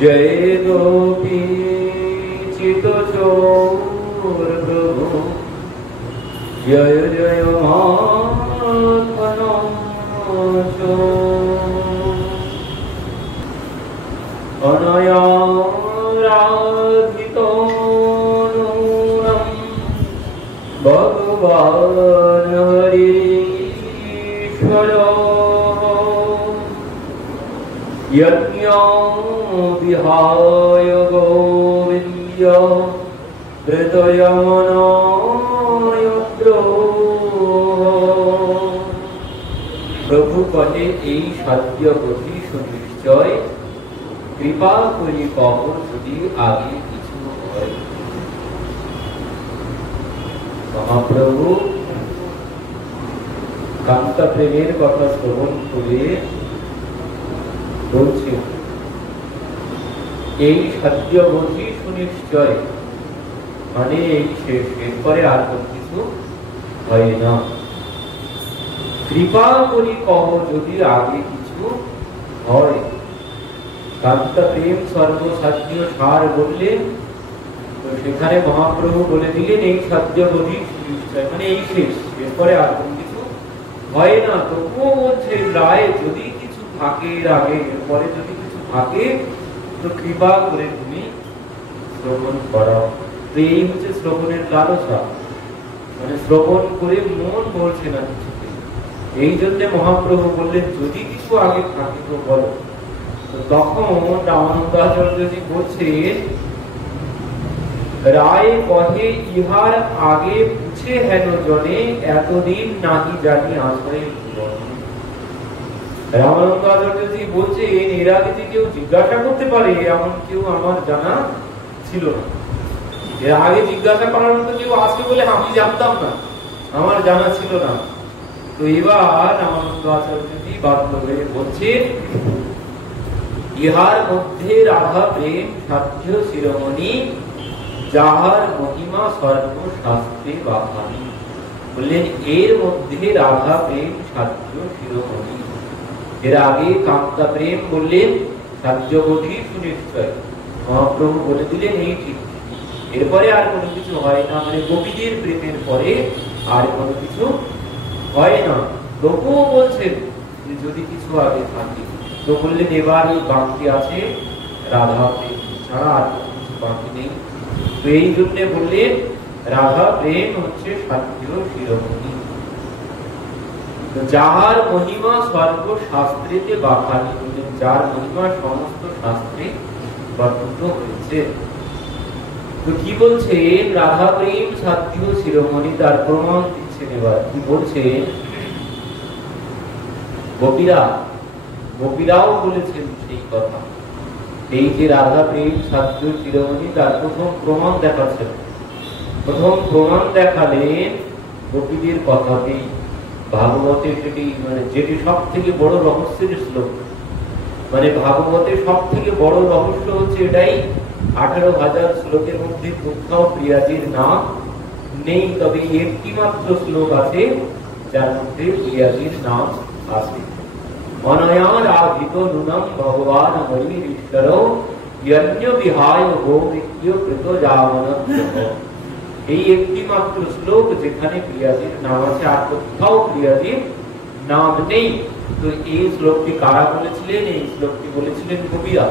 जय गोपी चितचोर प्रभु जय जय माखन अनया राधितो नूनं भगवान् हरीश्वर यज्ञं विहाय गोविन्द हृदयमनाय प्रभु कहे এই সাধ্য গতি সুনিশ্চয় কৃপা করি কবর যদি আগে কিছু হয়। মহাপ্রভু কান্তা প্রেমের কথা শ্রবণ করে বলছেন এই সাধ্য গতি সুনিশ্চয় মানে এই শেষ, এরপরে আর কিছু হয় না। কৃপা করি কহ যদি আগে কিছু হয়। কান্তা প্রেম সর্বসাধ্য সার বললেন, তো সেখানে মহাপ্রভু বলে দিলেন এই সাধ্য গতি সুনিশ্চয় মানে এই শেষ, এরপরে আর কিছু হয় না। তবুও বলছে রায় যদি কিছু থাকে আগে, এরপরে যদি কিছু থাকে তো কৃপা করে তুমি শ্রবণ করো। তো এই হচ্ছে শ্রবণের লালসা, মানে শ্রবণ করে মন বলছে না কিছুতে। এই জন্য মহাপ্রভু বললেন যদি কিছু আগে থাকে তো বলো। তো তখন রামানন্দাচার্যজি বলছেন রায় কহে ইহার আগে পুছে হেন জনে এতদিন নাহি জানি আশ্রয়। রামানন্দাচার্যজি বলছেন এর আগে যে কেউ জিজ্ঞাসা করতে পারে এমন কেউ আমার জানা ছিল না। এর আগে জিজ্ঞাসা করার মতো কেউ আসবে বলে আমি জানতাম না, আমার জানা ছিল না। তো এবার রামানন্দাচার্যজি বাধ্য হয়ে বলছেন ইহার মধ্যে রাধা প্রেম সাধ্য শিরোমণি যাহার মহিমা সর্বশাস্ত্রে বাখানি। বললেন এর মধ্যে রাধা প্রেম সাধ্য শিরোমণি। এর আগে কান্তা প্রেম বললেন সাধ্য গতি সুনিশ্চয়, মহাপ্রভু বলে দিলেন এই ঠিক, এরপরে আর কোনো কিছু হয় না, মানে গোপীদের প্রেমের পরে আর কোনো কিছু হয় না। তবুও বলছেন যে যদি কিছু আগে থাকে তো বললেন এবার ওই বাকি আছে রাধা প্রেম ছাড়া আর কিছু বাকি নেই। তো এই জন্য বললেন রাধা প্রেম হচ্ছে সাধ্য শিরোমণি যাহার মহিমা সর্বশাস্ত্রেতে বাখানি, যার মহিমা সমস্ত শাস্ত্রে বর্ণিত হয়েছে। তো কি বলছেন রাধা প্রেম সাধ্য শিরোমণি, তার প্রমাণ দিচ্ছেন। এবার কি বলছেন গোপীরাও বলেছেন সেই কথা। এই যে রাধা প্রেম সাধ্য শিরোমণি তার প্রথম প্রমাণ দেখাচ্ছেন। প্রথম প্রমাণ দেখালেন গোপীদের কথাতেই। ভাগবতে সেটি মানে যেটি সব থেকে বড় রহস্যের শ্লোক, মানে ভাগবতে সব থেকে বড় রহস্য হচ্ছে এটাই 18,000 শ্লোকের মধ্যে কোথাও প্রিয়াজির নাম নেই, তবে একটি মাত্র শ্লোক আছে যার মধ্যে প্রিয়াজির নাম আছে। অনয়া রাধিত নুনম ভগবান হরিশ্বর যজ্ঞ বিহায় গোবিন্দ কৃত যাবনদ্যহ। এই একটি মাত্র শ্লোক যেখানে প্রিয়াজির নাম আছে, আর কোথাও প্রিয়াজির নাম নেই। তো এই শ্লোকটি কারা বলেছিলেন? এই শ্লোকটি বলেছিলেন গোপীরা।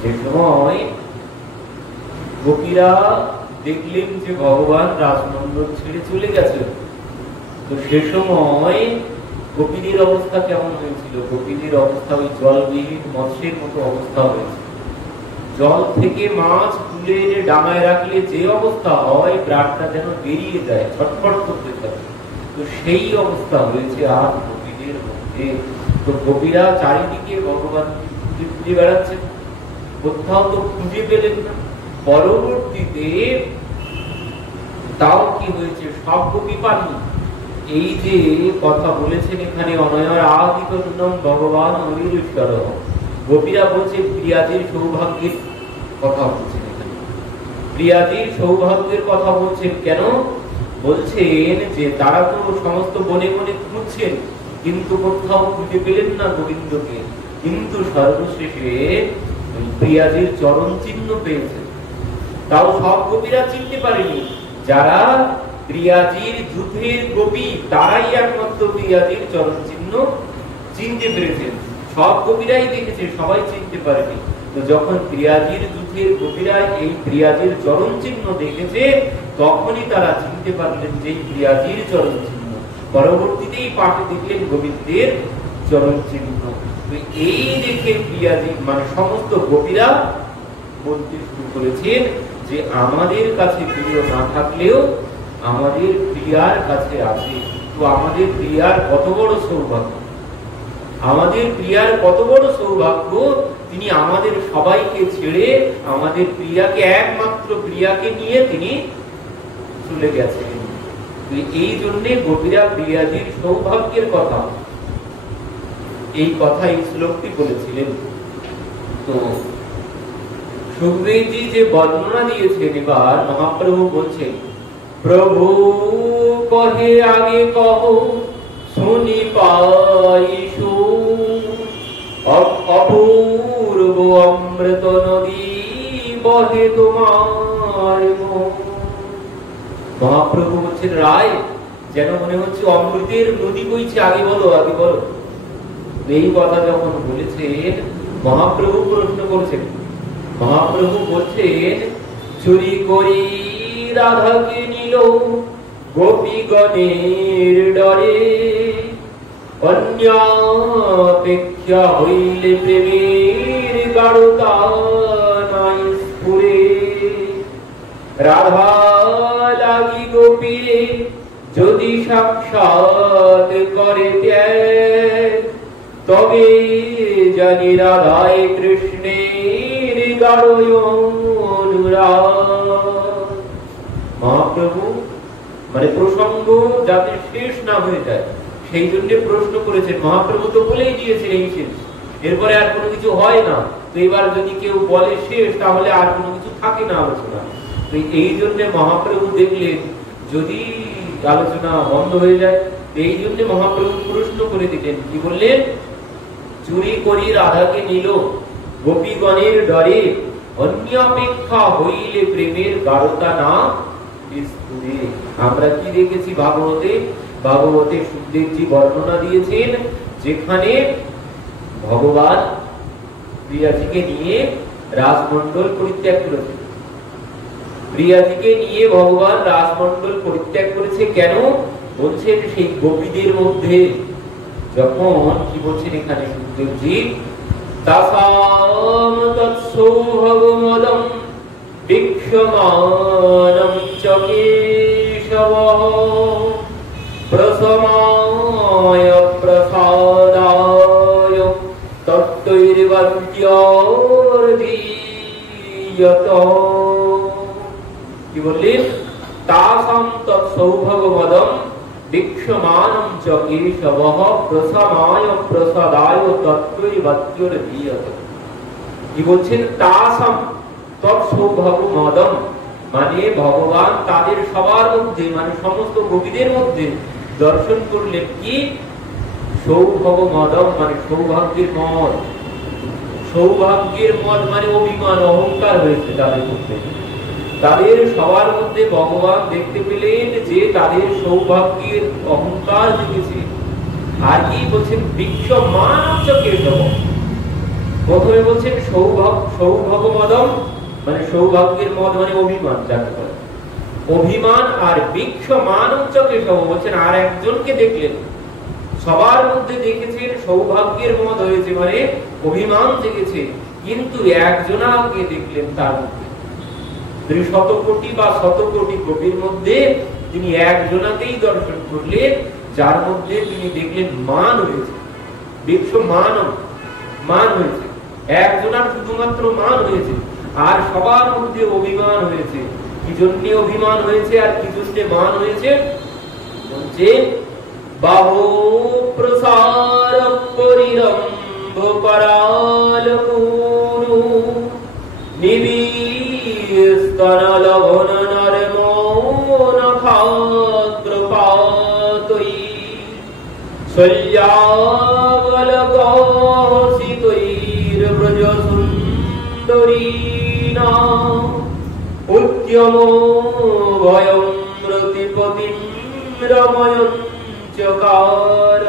যে সময় গোপীরা দেখলেন যে ভগবান রাজমন্ডল ছেড়ে চলে গেছেন, তো সে সময় গোপীদের অবস্থা কেমন হয়েছিল? গোপীদের অবস্থা ওই জলবিহীন মৎস্যের মতো অবস্থা হয়েছে। জল থেকে মাছ তুলে এনে ডাঙায় রাখলে যে অবস্থা হয়, প্রাণটা যেন বেরিয়ে যায়, ছটফট করতে থাকে, তো সেই অবস্থা হয়েছে আর গোপীদের মধ্যে। তো গোপীরা চারিদিকে ভগবান খুঁজে বেড়াচ্ছেন, কোথাও তো খুঁজে পেলেন না। পরবর্তীতে তাও কি হয়েছে, সব গোপী পাননি। এই যে কথা বলেছেন এখানে অনয়ার আদিত ভগবান হরিশ্বর, গোপীরা বলছে প্রিয়াজির সৌভাগ্যের কথা বলছেন। এখানে প্রিয়াজির সৌভাগ্যের কথা বলছেন কেন? বলছেন যে তারা তো সমস্ত বনে বনে খুঁজছেন, কিন্তু কোথাও খুঁজে পেলেন না গোবিন্দকে, কিন্তু সর্বশেষে প্রিয়াজির চরণ চিহ্ন পেয়েছে। তাও সব গোপীরা চিনতে পারেনি। যারা প্রিয়াজির যুদ্ধের গোপী তারাই একমাত্র প্রিয়াজির চরণ চিহ্ন চিনতে পেরেছেন। সব গোপীরাই দেখেছে, সবাই চিনতে পারেনি। তো যখন প্রিয়াজির যুদ্ধের গোপীরা এই প্রিয়াজির চরণ চিহ্ন দেখেছে, তখনই তারা চিনতে পারলেন যে প্রিয়াজির চরণ চিহ্ন। পরবর্তীতেই পাঠে দেখলেন গোবিন্দের চরণ চিহ্ন। তো এই দেখে প্রিয়াজি মানে সমস্ত গোপীরা বলতে শুরু করেছেন যে আমাদের কাছে প্রিয় না থাকলেও আমাদের প্রিয়ার কাছে আছে। তো আমাদের প্রিয়ার কত বড় সৌভাগ্য, আমাদের প্রিয়ার কত বড় সৌভাগ্য, তিনি আমাদের সবাইকে ছেড়ে আমাদের প্রিয়াকে, একমাত্র প্রিয়াকে নিয়ে তিনি চলে গেছেন। এই জন্যে গোপীরা প্রিয়াজির সৌভাগ্যের কথা, এই কথা এই শ্লোকটি বলেছিলেন। তো সুখদেবজি যে বর্ণনা দিয়েছেন, এবার মহাপ্রভু বলছেন, প্রভু কহে আগে কহ শুনি পাইসু, অপূর্ব অমৃত নদী বহে তোমার মুখ। মহাপ্রভু বলছেন, রায় যেন মনে হচ্ছে অমৃতের নদী বইছে, আগে বলো আগে বলো। এই কথা যখন বলেছেন, মহাপ্রভু প্রশ্ন করছেন। মহাপ্রভু বলছেন, চুরি করি রাধাকে নিল গোপীগণের ডরে, অন্যাপেক্ষা হইলে প্রেমের গাঢ়তা নাই স্ফুরে। রাধা লাগি গোপী যদি সাক্ষাৎ করে ত্যাগ, তবে জানি রাধায় কৃষ্ণের গাঢ় অনুরাগ। মহাপ্রভু মানে প্রসঙ্গ যাতে শেষ না হয়ে যায় সেই জন্য প্রশ্ন করেছেন। মহাপ্রভু তো বলেই দিয়েছেন এই শেষ, এরপরে আর কোনো কিছু হয় না। তো এবার যদি কেউ বলে শেষ, তাহলে আর কোনো কিছু থাকে না আলোচনা। তো এই জন্য মহাপ্রভু দেখলেন যদি আলোচনা বন্ধ হয়ে যায়, এই জন্য মহাপ্রভু প্রশ্ন করে দিলেন। কি বললেন? চুরি করি রাধাকে নিল গোপীগণের ডরে, অন্যাপেক্ষা হইলে প্রেমের গাঢ়তা না স্ফুরে। আমরা কি দেখেছি ভাগবতে? ভাগবতে সুখদেবজি বর্ণনা দিয়েছেন, যেখানে ভগবান প্রিয়াজিকে নিয়ে রাজমণ্ডল পরিত্যাগ করেছেন। প্রিয়াজিকে নিয়ে ভগবান রাজমণ্ডল পরিত্যাগ করেছে কেন? বলছেন সেই গোপীদের মধ্যে যখন কি বলছেন এখানে সুখদেবজি, তাসাম তৎসৌভগমদম বিক্ষমানম চ কেশবঃ প্রসমায় প্রসাদায় তত্ত্বৈর্বাদ্যর্ধীয়ত। কি বললেন? তাসাম তৎসৌভগমদম বিক্ষমানম চ কেশবঃ প্রসমায় প্রসাদায় তত্ত্বৈর্বাদ্যর্ধীয়ত। কি বলছেন? তাসাম তৎসৌভগমদম মানে ভগবান তাদের সবার মধ্যে মানে সমস্ত গোপীদের মধ্যে দর্শন করলেন কি? সৌভগমদম মানে সৌভাগ্যের মদ। সৌভাগ্যের মদ মানে অভিমান, অহংকার হয়েছে তাদের মধ্যে। তাদের সবার মধ্যে ভগবান দেখতে পেলেন যে তাদের সৌভাগ্যের অহংকার জেগেছে। আর কি বলছেন? বিক্ষমানম চ কেশবঃ। প্রথমে বলছেন সৌভগমদম মানে সৌভাগ্যের মদ মানে অভিমান, যাকে বলে অভিমান। আর বিক্ষমানম চ কেশবঃ বলছেন আর একজনকে দেখলেন। সবার মধ্যে দেখেছেন সৌভাগ্যের মদ হয়েছে মানে অভিমান জেগেছে, কিন্তু একজনাকে দেখলেন তার মধ্যে। ৩০০ কোটি বা ১০০ কোটি গোপীর মধ্যে তিনি একজনাকেই দর্শন করলেন, যার মধ্যে তিনি দেখলেন মান হয়েছে। বিক্ষমানম মান হয়েছে, একজনার শুধুমাত্র মান হয়েছে, আর সবার মধ্যে অভিমান হয়েছে। কি জন্য অভিমান হয়েছে আর কি জন্য মান হয়েছে? বলছে বাহু প্রসার পরিরম্ভ করাল পুরু নিবিস্তন লবণ নরমোন খাদ্রপাতই শল্যাবল গসিতৈর ব্রজ তরীনা উদ্যম ভয়ম রতিপতিম রময়ন চকার।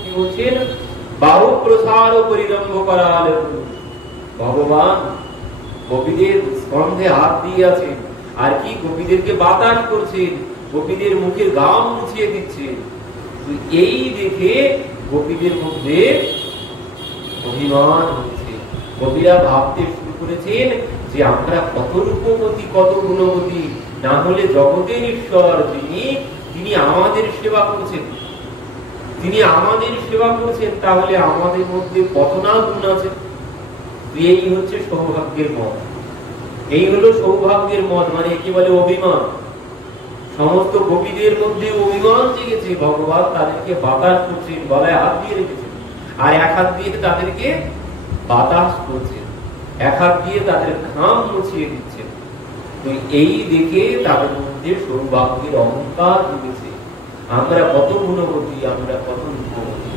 কি বলছেন? বাহু প্রসার পরিরম্ভ করাল ভগবান গোপীদের স্কন্ধে হাত দিয়ে আছেন, আর কি গোপীদেরকে বাতাস করছেন, গোপীদের মুখের ঘাম মুছিয়ে দিচ্ছেন। এই দেখে গোপীদের মধ্যে অভিমান হচ্ছে। গোপীরা ভাবতে শুরু করেছেন যে আমরা কত রূপবতী, কত গুণবতী, না হলে জগতের ঈশ্বর তিনি আমাদের সেবা করছেন, তিনি আমাদের সেবা করছেন, তাহলে আমাদের মধ্যে কত না গুণ আছে। এই হচ্ছে সৌভাগ্যের মত, এই হলো সৌভাগ্যের মত, মানে কি বলে অভিমান। সমস্ত গোপীদের মধ্যে অভিমান জেগেছে, ভগবান তাদেরকে বাতাস করছেন, গলায় হাত দিয়ে রেখেছেন, আর এক হাত দিয়ে তাদেরকে বাতাস করছেন, এক হাত দিয়ে তাদের ঘাম মুছিয়ে দিচ্ছেন। তো এই দেখে তাদের মধ্যে সৌভাগ্যের অহংকার জেগেছে, আমরা কত গুণবতী, আমরা কত রূপবতী।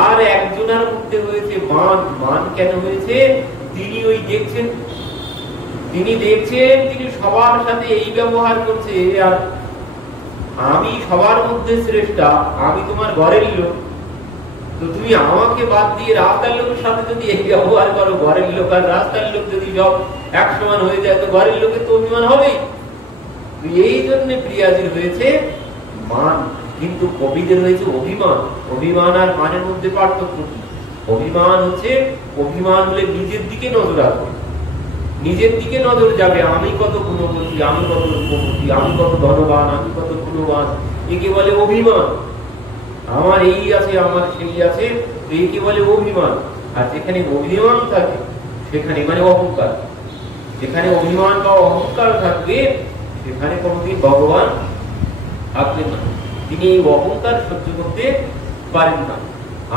আর একজনের মধ্যে হয়েছে মান। মান কেন হয়েছে? তিনি ওই দেখছেন, তিনি দেখছেন তিনি সবার সাথে এই ব্যবহার করছে, আর আমি সবার মধ্যে শ্রেষ্ঠা, আমি তোমার ঘরের লোক, তো তুমি আমাকে বাদ দিয়ে রাস্তার লোকের সাথে যদি এই ব্যবহার করো, ঘরের লোক আর রাস্তার লোক যদি সব এক সমান হয়ে যায়, তো ঘরের লোকের তো অভিমান হবেই। এই জন্য প্রিয়াজির হয়েছে মান, কিন্তু কবিদের হয়েছে অভিমান। অভিমান আর মানের মধ্যে পার্থক্য কি? অভিমান হচ্ছে, অভিমান হলে নিজের দিকে নজর আসবে, নিজের দিকে নজর যাবে, আমি কত গুণবতী, আমি কত রূপবতী, আমি কত ধনবান, আমি কত গুণবান, একে বলে অভিমান। আমার এই আছে, আমার সেই আছে, একে বলে অভিমান। আর যেখানে অভিমান থাকে সেখানে মানে অহংকার, যেখানে অভিমান বা অহংকার থাকবে সেখানে কোনদিন ভগবান থাকবেন না। তিনি এই অহংকার সহ্য করতে পারেন না,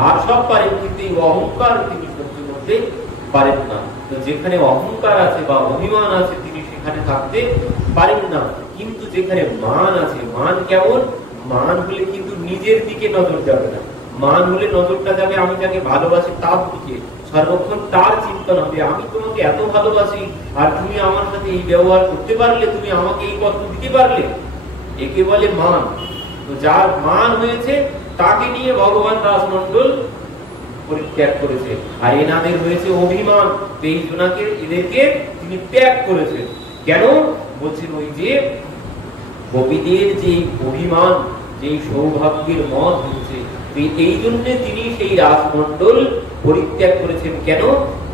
আর সব পারেন, কিন্তু এই অহংকার তিনি সহ্য করতে পারেন না। তো যেখানে অহংকার আছে বা অভিমান আছে তিনি সেখানে থাকতে পারেন না। কিন্তু যেখানে মান আছে, মান কেমন? মান হলে কিন্তু নিজের দিকে নজর যাবে না, মান হলে নজরটা যাবে আমি যাকে ভালোবাসি তার দিকে, সর্বক্ষণ তার চিন্তন হবে, আমি তোমাকে এত ভালোবাসি আর তুমি আমার সাথে এই ব্যবহার করতে পারলে, তুমি আমাকে এই কষ্ট দিতে পারলে, একে বলে মান। তো যার মান হয়েছে তাকে নিয়ে ভগবান রাসমণ্ডল পরিত্যাগ করেছে, আর এনাদের হয়েছে অভিমান, এই জনাকে এদেরকে তিনি ত্যাগ করেছেন। কেন বলছেন? ওই যে গোপীদের যে অভিমান, যে সৌভাগ্যের মত হয়েছে, এই জন্য তিনি সেই রাসমণ্ডল পরিত্যাগ করেছেন। কেন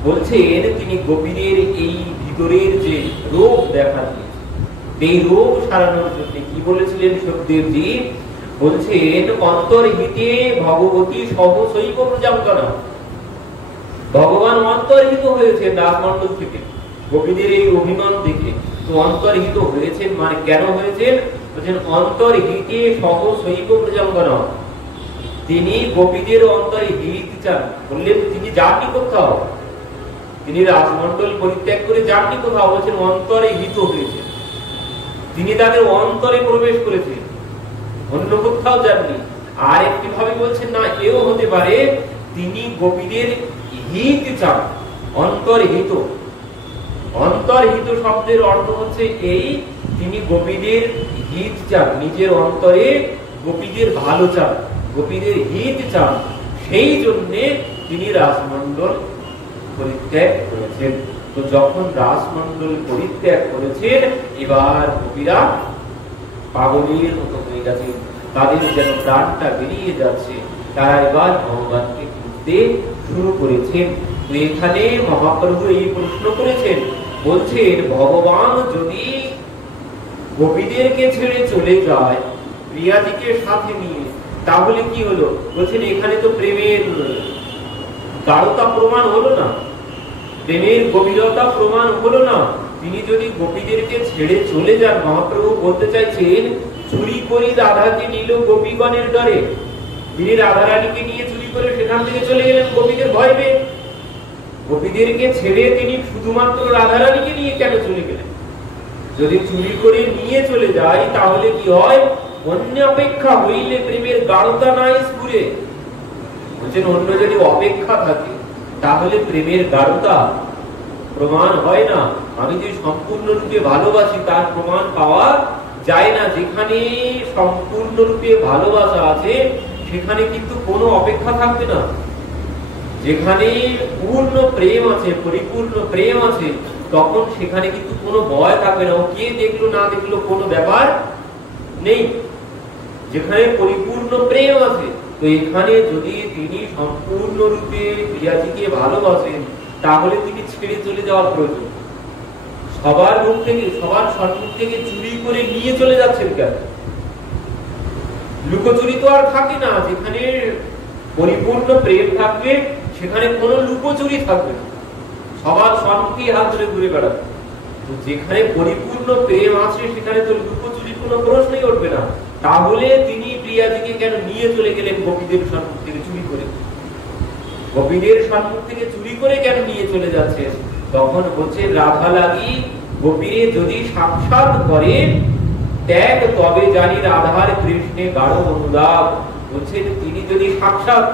বলছেন? তিনি গোপীদের এই ভিতরের যে রোগ দেখা দিয়েছে, এই রোগ সারানোর জন্য কি বলেছিলেন সুখদেবজি? বলছেন অন্তর্হিতে ভগবতী সহসৈব প্রজাঙ্গনা। ভগবান অন্তর্হিত হয়েছেন রাসমণ্ডল থেকে, গোপীদের এই অভিমান দেখে। তো অন্তর্হিত হয়েছেন মানে কেন হয়েছেন? বলছেন অন্তর্হিতে সহসৈব প্রজাঙ্গনা, তিনি গোপীদের অন্তরে হিত চান। বললেন তিনি যাননি কোথাও, তিনি রাসমণ্ডল পরিত্যাগ করে যাননি কোথাও, বলছেন অন্তরে হিত হয়েছে, তিনি তাদের অন্তরে প্রবেশ করেছেন, অন্য কোথাও যাননি। আর একটি ভাবে বলছেন না, এও হতে পারে তিনি গোপীদের হিত চান, অন্তর্হিত। অন্তর্হিত শব্দের অর্থ হচ্ছে এই, তিনি গোপীদের হিত চান, নিজের অন্তরে গোপীদের ভালো চান, গোপীদের হিত চান, সেই জন্যে তিনি রাসমণ্ডল পরিত্যাগ করেছেন। তো যখন রাসমণ্ডল পরিত্যাগ করেছেন, এবার গোপীরা পাগলের মতো হয়ে গেছে, তাদের যেন প্রাণটা বেরিয়ে যাচ্ছে, তারা এবার ভগবানকে খুঁজতে শুরু করেছেন। তো এখানে মহাপ্রভু এই প্রশ্ন করেছেন, বলছেন ভগবান যদি গোপীদেরকে ছেড়ে চলে যায় প্রিয়াদিকে সাথে নিয়ে, তাহলে কি হলো? বলছেন এখানে তো প্রেমের গাঢ়তা প্রমাণ হলো না, প্রেমের গভীরতা প্রমাণ হলো না। তিনি যদি গোপীদেরকে ছেড়ে চলে যান, মহাপ্রভু বলতে চাইছেন চুরি করে রাধাকে নিল গোপীগণের ডরে, তিনি রাধারানীকে নিয়ে চুরি করে সেখান থেকে চলে গেলেন গোপীদের ভয় পেয়ে। গোপীদেরকে ছেড়ে তিনি শুধুমাত্র রাধারানীকে নিয়ে কেন চলে গেলেন? যদি চুরি করে নিয়ে চলে যায় তাহলে কি হয়? অন্য অপেক্ষা হইলে প্রেমের গাঢ়তা নাই স্ফুরে। বলছেন অন্য যদি অপেক্ষা থাকে তাহলে প্রেমের গাঢ়তা প্রমাণ হয় না। আমি যে সম্পূর্ণরূপে ভালোবাসি তার প্রমাণ পাওয়া যায় না। যেখানে সম্পূর্ণরূপে ভালোবাসা আছে সেখানে কিন্তু কোনো অপেক্ষা থাকবে না। যেখানে পূর্ণ প্রেম আছে, পরিপূর্ণ প্রেম আছে, তখন সেখানে কিন্তু কোনো ভয় থাকবে না। ও কে দেখলো না দেখলো কোনো ব্যাপার নেই। যেখানে পরিপূর্ণ প্রেম আছে, তো এখানে যদি তিনি সম্পূর্ণরূপে প্রিয়াজিকে ভালোবাসেন তাহলে তিনি ছেড়ে চলে যাওয়ার প্রয়োজন। সবার মুখ থেকে, সবার সম্মুখ থেকে চুরি করে নিয়ে চলে যাচ্ছেন কেন? লুকোচুরি তো আর থাকে না। যেখানে পরিপূর্ণ প্রেম থাকবে সেখানে কোনো লুকোচুরি থাকবে না। সবার সম্মুখে হাত ধরে ঘুরে বেড়াবে। তো যেখানে পরিপূর্ণ প্রেম আছে সেখানে তো লুকোচুরির কোনো প্রশ্নই উঠবে না। তাহলে তিনি প্রিয়াজিকে কেন নিয়ে চলে গেলেন গোপীদের সম্মুখ থেকে চুরি করে? গোপীদের সম্মুখ থেকে চুরি করে কেন নিয়ে চলে যাচ্ছেন? তখন বলছে রাধা লাগি গোপীরে যদি সাক্ষাৎ করে ত্যাগ তবে জানি রাধার কৃষ্ণে গাঢ় অনুরাগ। বলছেন তিনি যদি সাক্ষাৎ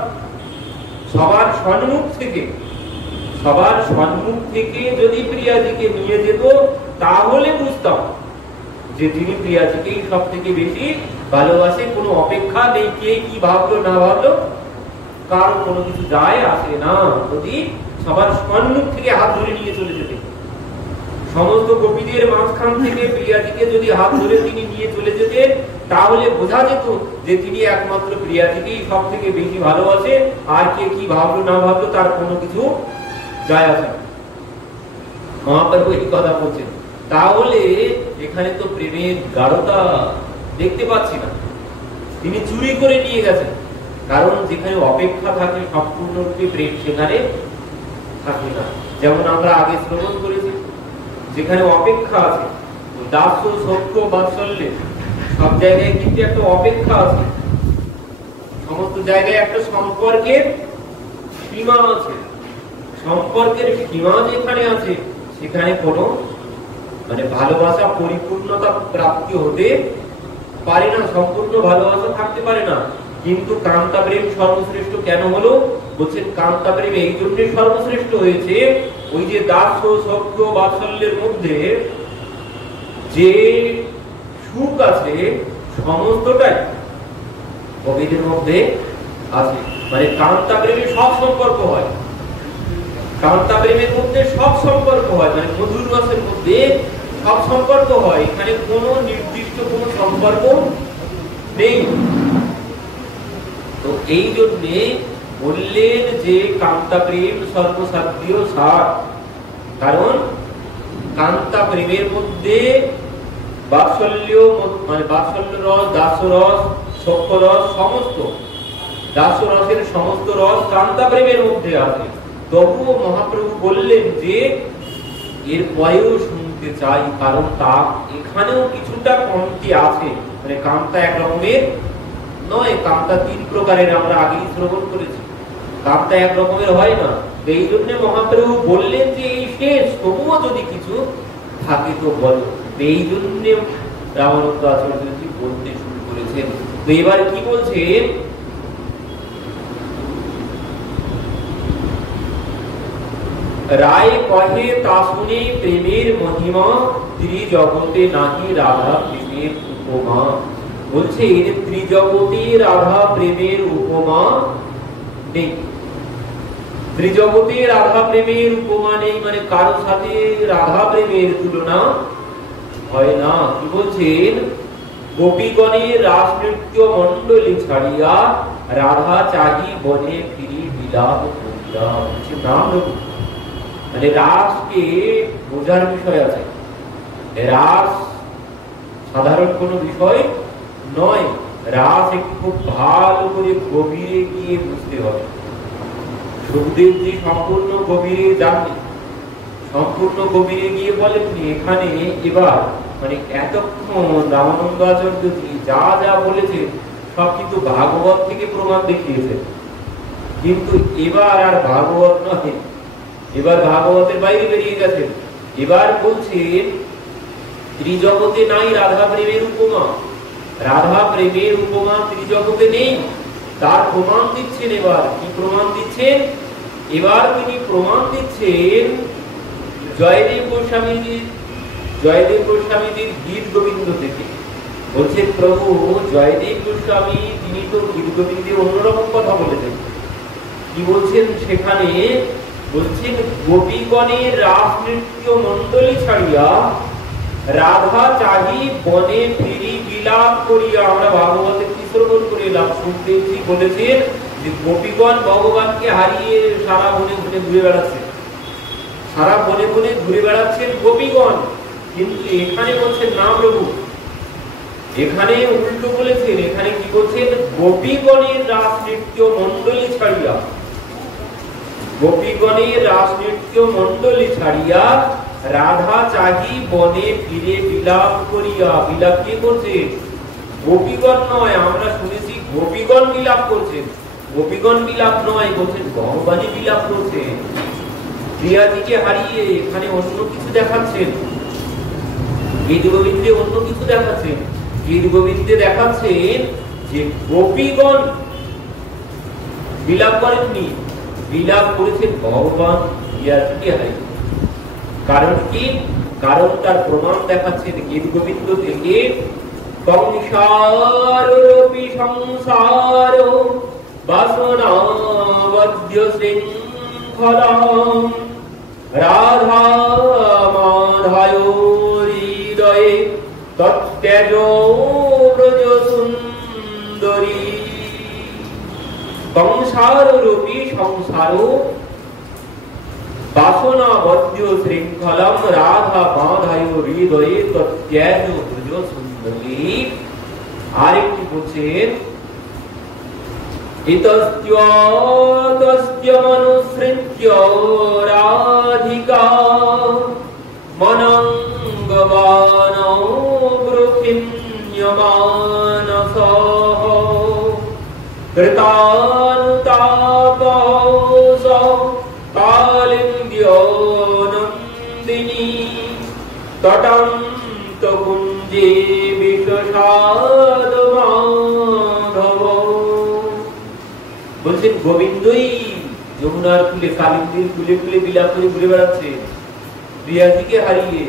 সবার সম্মুখ থেকে যদি প্রিয়াজিকে নিয়ে যেত তাহলে বুঝতাম যে তিনি প্রিয়াজিকেই সব থেকে বেশি ভালোবাসে। কোনো অপেক্ষা নেই, কে কি ভাবলো না ভাবলো কারো কোনো কিছু যায় আসে না। যদি সবার সম্মুখ থেকে হাত ধরে নিয়ে চলে যেতে, সমস্ত গোপীদের মাঝখান থেকে প্রিয়াজিকে যদি হাত ধরে তিনি নিয়ে চলে যেতেন তাহলে বোঝা যেত যে তিনি একমাত্র প্রিয়াজিকেই সব থেকে বেশি ভালোবাসে। আর কে কি ভাবলো না ভাবলো তার কোনো কিছু যায় আসে না। মহাপ্রভু এই কথা বলছেন। তাহলে এখানে তো প্রেমের গাঢ়তা দেখতে পাচ্ছি না। তিনি চুরি করে নিয়ে গেছেন। কারণ যেখানে অপেক্ষা থাকে সম্পূর্ণরূপে প্রেম সেখানে থাকে না। যেমন আমরা আগে শ্রবণ করেছি, যেখানে অপেক্ষা আছে, দাস্য সখ্য বাৎসল্যে সব জায়গায় কিন্তু একটা অপেক্ষা আছে। সমস্ত জায়গায় একটা সম্পর্কের সীমা আছে। সম্পর্কের সীমা যেখানে আছে সেখানে কোনো ভালোবাসা পরিপূর্ণতা প্রাপ্তি হতে পারে না, সম্পূর্ণ ভালোবাসা থাকতে পারে না। কিন্তু কান্তা প্রেম সর্বশ্রেষ্ঠ কেন হলো? বলছেন কান্তা প্রেম এই জন্য সর্বশ্রেষ্ঠ হয়েছে, ওই যে দাস্য সখ্য বাৎসল্যের মধ্যে যে সুখ আছে সমস্তটাই কবিদের মধ্যে আছে। কান্তা প্রেমে সব সম্পর্ক হয়, কান্তা প্রেমের মধ্যে সব সম্পর্ক হয়, মধুর রসের মধ্যে সব সম্পর্ক হয়। এখানে কোনো নির্দিষ্ট কোনো সম্পর্ক নেই। তো এই জন্যে বললেন যে কান্তা প্রেম সর্বসাধ্য সার। কারণ কান্তা প্রেমের মধ্যে বাৎসল্য বাৎসল্য রস, দাসরস, সখ্য রস, সমস্ত দাসরসের সমস্ত রস কান্তা প্রেমের মধ্যে আছে। তবুও মহাপ্রভু বললেন যে এর পরেও শুনতে চাই, কারণ তা এখানেও কিছুটা কমতি আছে। কান্তা এক রকমের নয়, কান্তা তিন প্রকারের আমরা আগেই শ্রবণ করেছি। কান্তা এক রকমের হয় না। এই জন্য মহাপ্রভু বললেন যে এই শেষ, তবুও যদি কিছু থাকে তো বলো। এই জন্য রামানন্দ আচার্যজি বলতে শুরু করেছেন। তো এবার কি বলছেন? রায় কহে তা শুনে প্রেমের মহিমা ত্রিজগতে নাহি রাধা প্রেমের উপমা। বলছে ত্রিজগতে রাধা প্রেমের উপমা নেই। ত্রিজগতে রাধা প্রেমের উপমা নেই, কারোর সাথে রাধা প্রেমের তুলনা হয় না। কি বলছেন? গোপীগণের রাস নৃত্য মন্ডলী ছাড়িয়া রাধা চাহি বনে ফিরি বিলাপ করিয়া। নাম রাসকে বোঝার বিষয় আছে। রাস সাধারণ কোনো বিষয় নয়। রাস একটু খুব ভালো করে গভীরে গিয়ে বুঝতে হবে। সুখদেবজি সম্পূর্ণ গভীরে যাননি, সম্পূর্ণ গভীরে গিয়ে বলেননি। এখানে এবার এতক্ষণ রামানন্দ আচার্যজি যা যা বলেছেন সব কিন্তু ভাগবত থেকে প্রমাণ দেখিয়েছেন। কিন্তু এবার আর ভাগবত নয়, এবার ভাগবতের বাইরে বেরিয়ে গেছেন। এবার বলছেন ত্রিজগতে নাই রাধা প্রেমের উপমা। রাধা প্রেমের উপমা ত্রিজগতে নেই, তার প্রমাণ দিচ্ছেন। এবার কি প্রমাণ দিচ্ছেন? এবার তিনি প্রমাণ দিচ্ছেন জয়দেব গোস্বামীজির গীত গোবিন্দ থেকে বলছেন, প্রভু জয়দেব গোস্বামী তিনি তো গীত গোবিন্দে অন্যরকম কথা বলেছেন। কি বলছেন সেখানে? বলছেন, গোপীগণের রাস নৃত্য মন্ডলী ছাড়িয়া রাধা চাহি বনে ফিরি বিলাপ করিয়া। আমরা ভাগবতে কি শ্রবণ করে এলাম, সুখদেবজি বলেছেন যে গোপীগণ ভগবানকে হারিয়ে সারা বনে বনে ঘুরে বেড়াচ্ছেন, সারা বনে বনে ঘুরে বেড়াচ্ছেন গোপীগণ। কিন্তু এখানে বলছেন না প্রভু, এখানে উল্টো বলেছেন। এখানে কি বলছেন? গোপীগণের রাস নৃত্য মন্ডলী ছাড়িয়া, গোপীগণের রাস নৃত্য মন্ডলী ছাড়িয়া রাধা চাহি বনে ফিরে বিলাপ করিয়া। বিলাপ কে করছে? গোপীগণ নয়, আমরা শুনেছি গোপীগণ বিলাপ করছেন, গোপীগণ বিলাপ নয়, বলছেন ভগবানই বিলাপ করছেন। প্রিয়াজিকে হারিয়ে এখানে অন্য কিছু দেখাচ্ছেন, গীত গোবিন্দে অন্য কিছু দেখাচ্ছেন। গীত গোবিন্দে দেখাচ্ছেন যে গোপীগণ বিলাপ করেননি, বিলাপ করেছেন ভগবান প্রিয়াজিকে হারিয়ে। কারণ কি? কারণ তার প্রমাণ দেখাচ্ছেন গীত গোবিন্দ থেকে। সংসারোপি সংসার বাসনাবদ্য শৃঙ্খলাম রাধা মাধায় হৃদয়ে তত্ত্যাজ ব্রজ সুন্দরী। সংসারোপি সংসার বাসনাবদ্য শৃঙ্খলাম রাধা বাধায় হৃদয়ে তত্ত্যাজ ব্রজ সুন্দরী। আরেকটি বলছেন, ইতস্ত্য মনুসৃত্য রাধিকা মনঙ্গবান বৃথিন্যমানসঃ কৃতানুতাপস কালিন্দ্য নন্দিনী তটন্ত কুঞ্জে বিশ্বসাদ মাধব। বলছেন গোবিন্দই যমুনার কুলে কালিন্দির কুলে কুলে বিলাপ করে ঘুরে বেড়াচ্ছে প্রিয়াজিকে হারিয়ে।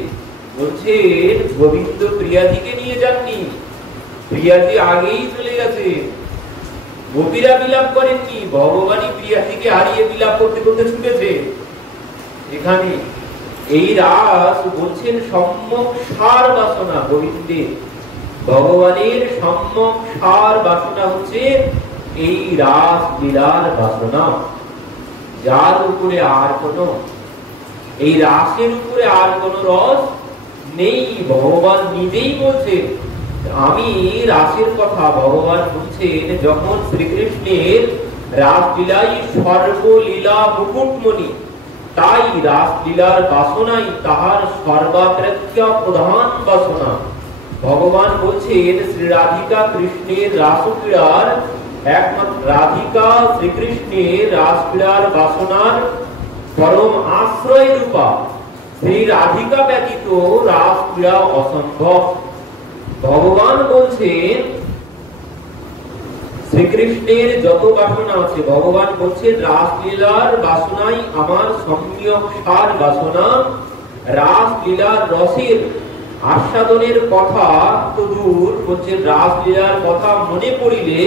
বলছেন গোবিন্দ প্রিয়াজিকে নিয়ে যাননি, প্রিয়াজি আগেই চলে গেছে। গোপীরা বিলাপ করেননি, ভগবানই প্রিয়াজিকে হারিয়ে বিলাপ করতে করতে ছুটেছে। এখানে এই রাস বলছেন সম্যক সার বাসনা গোবিন্দে, ভগবানের সম্যক সার বাসনা হচ্ছে এই রাস লীলার বাসনা। যার উপরে আর কোন, এই রাসের উপরে আর কোন রস নেই। ভগবান নিজেই বলছেন, আমি রাসের কথা ভগবান বলছেন যখন শ্রীকৃষ্ণের রাসলীলাই সর্বলীলা মুকুটমণি, তাই রাসলীলার বাসনাই তাহার সর্বাপেক্ষা প্রধান বাসনা। ভগবান বলছেন শ্রী রাধিকা কৃষ্ণের রাসক্রীড়ার একমাত্র, রাধিকা শ্রীকৃষ্ণের রাসক্রীড়ার বাসনার পরম আশ্রয় রূপা। শ্রী রাধিকা ব্যতীত রাসক্রীড়া অসম্ভব। ভগবান বলছেন শ্রীকৃষ্ণের যত বাসনা আছে, ভগবান বলছেন রাসলীলার বাসনাই আমার সম্যক সার বাসনা। রাসলীলার রসের আস্বাদনের কথা তো দূর, বলছেন রাসলীলার কথা মনে পড়িলে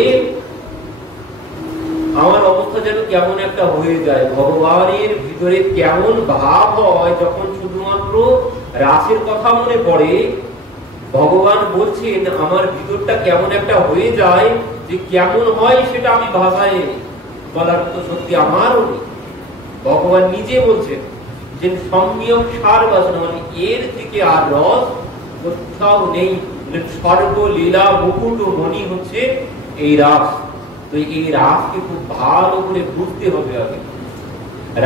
আমার অবস্থা যেন কেমন একটা হয়ে যায়। ভগবানের ভিতরে কেমন ভাব হয় যখন শুধুমাত্র রাসের কথা মনে পড়ে। ভগবান বলছেন আমার ভিতরটা কেমন একটা হয়ে যায়, যে কেমন হয় সেটা আমি ভাষায় বলার তো সত্যি আমারও নেই। ভগবান নিজে বলছেন যে সম্যক সার বাসনা, মানে এর থেকে আর রস কোথাও নেই। সর্বলীলা মুকুট মণি হচ্ছে এই রাস। তো এই রাসকে খুব ভালো করে বুঝতে হবে আগে।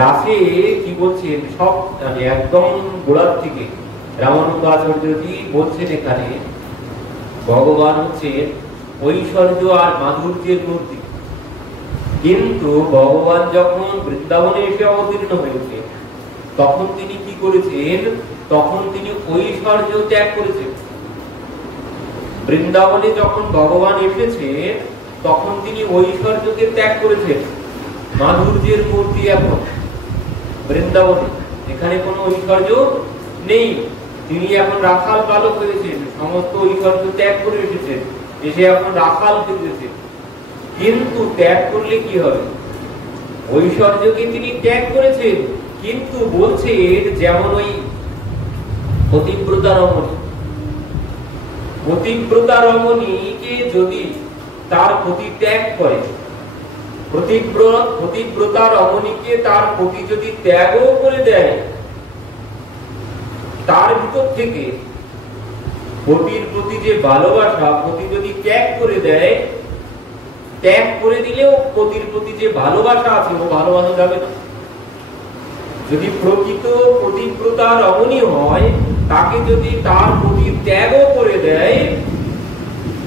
রাসে কি বলছেন সব একদম গোড়ার থেকে রামানন্দ আচার্যজি বলছেন এখানে ভগবান হচ্ছেন ঐশ্বর্য আর মাধুর্যের মূর্তি। কিন্তু ভগবান যখন বৃন্দাবনে এসে অবতীর্ণ হয়েছে তখন তিনি কি করেছেন? তখন তিনি ঐশ্বর্য ত্যাগ করেছেন। বৃন্দাবনে যখন ভগবান এসেছে তখন তিনি ঐশ্বর্যকে ত্যাগ করেছেন। মাধুর্যের মূর্তি এখন বৃন্দাবনে, এখানে কোনো ঐশ্বর্য নেই। তিনি এখন রাখাল বালক হয়েছেন, সমস্ত ঐশ্বর্য ত্যাগ করে এসেছেন, এসে এখন রাখাল হয়েছেন। কিন্তু ত্যাগ করলে কি হবে? ঐশ্বর্যকে তিনি ত্যাগ করেছেন, কিন্তু বলছেন যেমন ওই পতিব্রতা রমণী, পতিব্রতা রমণীকে যদি তার পতি ত্যাগ করে, পতিব্রতা রমণীকে তার পতি যদি ত্যাগও করে দেয়, তার ভিতর থেকে পতির প্রতি যে ভালোবাসা, পতি যদি ত্যাগ করে দেয়, ত্যাগ করে দিলেও পতির প্রতি যে ভালোবাসা আছে ও ভালোবাসা যাবে না। যদি প্রকৃত পতিব্রতা রমণী হয়, তাকে যদি তার প্রতি ত্যাগও করে দেয়,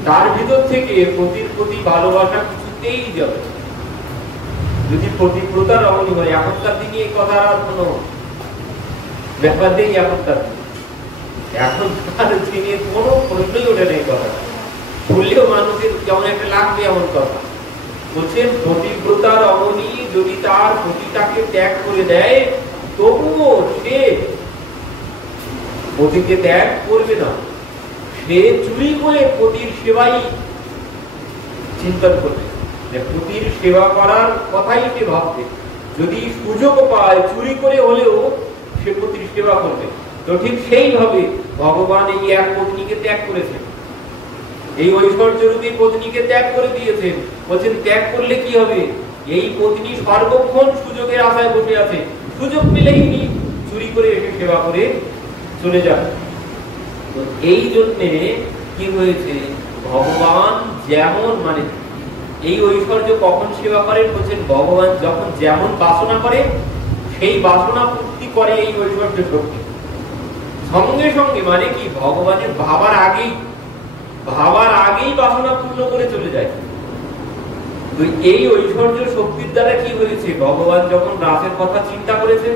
তার ভিতর থেকে পতির প্রতি ভালোবাসা কিছুতেই যাবে। যদি পতিব্রতা রমণী হয়, এখনকার দিনে এই কথা আর কোনো ব্যাপার নেই। এখনকার দিনে কোনো প্রশ্নই ওঠে নেই কথা, বললেও মানুষের যেমন একটা লাগবে এমন কথা। বলছেন পতিব্রতা রমণী যদি তার পতিটাকে ত্যাগ করে দেয়, তবুও সে পতিকে ত্যাগ করবে না, সে চুরি করে পতির সেবাই চিন্তন করবে, পতির সেবা করার কথাই সে ভাববে। যদি সুযোগ পায় চুরি করে হলেও সে পতির সেবা করবে। তো ঠিক সেইভাবে ভগবান এই এক পত্নীকে ত্যাগ করেছেন, এই ঐশ্বর্যরূপী পত্নীকে ত্যাগ করে দিয়েছেন। বলছেন ত্যাগ করলে কি হবে? এই পত্নী সর্বক্ষণ সুযোগের আশায় বসে আছে, সুযোগ পেলেই চুরি করে এসে সেবা করে চলে যাবে। তো এই জন্যে কি হয়েছে, ভগবান যেমন মানে এই ঐশ্বর্য কখন সেবা করেন? বলছেন ভগবান যখন যেমন বাসনা করে, সেই বাসনা পূর্তি করে এই ঐশ্বর্য শক্তি। সঙ্গে সঙ্গে মানে কি, ভগবানের ভাবার আগেই বাসনা পূর্ণ করে চলে যায়। তো এই ঐশ্বর্য শক্তির দ্বারা কি হয়েছে, ভগবান যখন রাসের কথা চিন্তা করেছেন,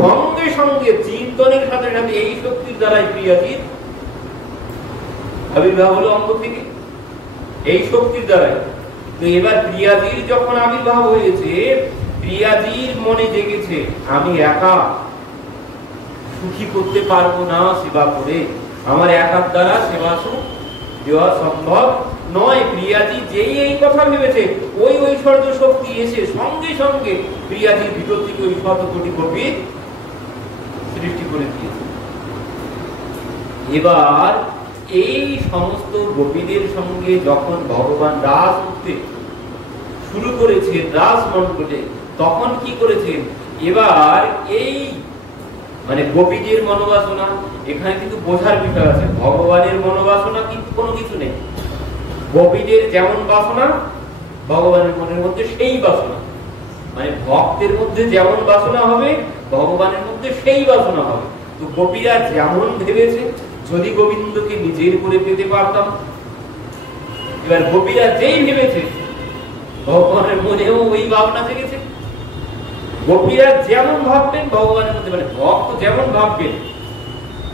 সঙ্গে সঙ্গে চিন্তনের সাথে সাথে এই শক্তির দ্বারাই প্রিয়াজির আবির্ভাব হলো অঙ্গ থেকে, এই শক্তির দ্বারাই। তো এবার প্রিয়াজির যখন আবির্ভাব হয়েছে, প্রিয়াজির মনে জেগেছে আমি একা সুখী করতে পারবো না সেবা করে, আমার একার দ্বারা সেবা সুখ দেওয়া সম্ভব নয়। প্রিয়াজি যেই এই কথা ভেবেছে, ওই ঐশ্বর্য শক্তি এসে সঙ্গে সঙ্গে প্রিয়াজির ভিতর থেকে ওই 100 কোটি গোপী সৃষ্টি করে দিয়েছে। এবার এই সমস্ত গোপীদের সঙ্গে যখন ভগবান রাস উঠতে শুরু করেছেন রাসমণ্ডলে, তখন কি করেছেন, এবার এই মানে গোপীদের মনোবাসনা, এখানে কিন্তু বোঝার বিষয় আছে, ভগবানের মনোবাসনা কিন্তু কোনো কিছু নেই। গোপীদের যেমন বাসনা, ভগবানের মনের মধ্যে সেই বাসনা, মানে ভক্তের মধ্যে যেমন বাসনা হবে, ভগবানের মধ্যে সেই বাসনা হবে। তো গোপীরা যেমন ভেবেছে, যদি গোবিন্দকে নিজের করে পেতে পারতাম, এবার গোপীরা যেই ভেবেছে, ভগবানের মনেও ওই ভাবনা জেগেছে। গোপীরা যেমন ভাববেন ভগবানের মধ্যে, মানে ভক্ত যেমন ভাববেন,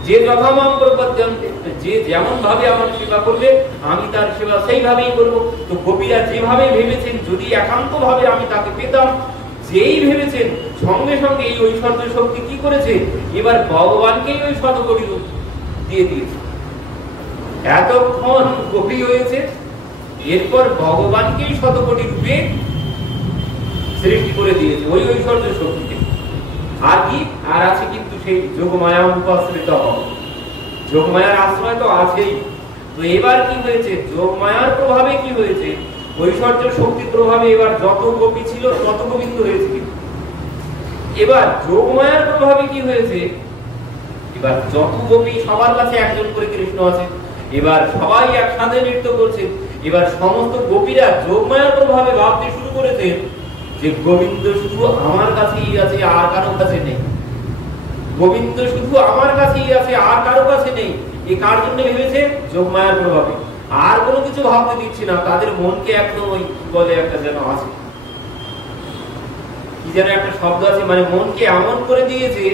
যে যথামাম প্রপদ্যন্তে, যে যেমন ভাবে আমার সেবা করবে আমি তার সেবা সেইভাবেই করব। তো গোপীরা যেভাবে ভেবেছেন, যদি একান্ত ভাবে আমি তাকে পেতাম, যেই ভেবেছেন, সঙ্গে সঙ্গে এই ঐশ্বর্য শক্তি কি করেছে, এবার ভগবানকেই ওই 100 কোটি রূপ দিয়ে দিয়েছে। এতক্ষণ গোপী হয়েছে, এরপর ভগবানকেই 100 কোটি রূপে সৃষ্টি করে দিয়েছে ওই ঐশ্বর্য শক্তিকে। আর কি আর আছে কিন্তু সেই যোগমায়া উপাশ্রিত, যোগমায়ার আশ্রয় তো আছেই। তো এবার কি হয়েছে, যোগমায়ার প্রভাবে কি হয়েছে, ঐশ্বর্য শক্তির প্রভাবে এবার যত গোপী ছিল তত গোবিন্দ হয়েছে। এবার যোগমায়ার প্রভাবে কি হয়েছে, এবার যত গোপী সবার কাছে একজন করে কৃষ্ণ আছে, এবার সবাই একসাথে নৃত্য করছে। এবার সমস্ত গোপীরা যোগমায়ার প্রভাবে ভাবতে শুরু করেছে যে গোবিন্দ শুধু আমার কাছেই আছে, আর কারো কাছে নেই। গোবিন্দ শুধু আমার কাছেই আছে, আর কারো কাছে নেই। এই কার জন্য ভেবেছে, যোগমায়ার প্রভাবে। আর কোনো কিছু ভাবতে দিচ্ছি না, তাদের মনকে একদম ওই বলে একটা যেন আছে, কি যেন একটা শব্দ আছে, মানে মনকে এমন করে দিয়েছে,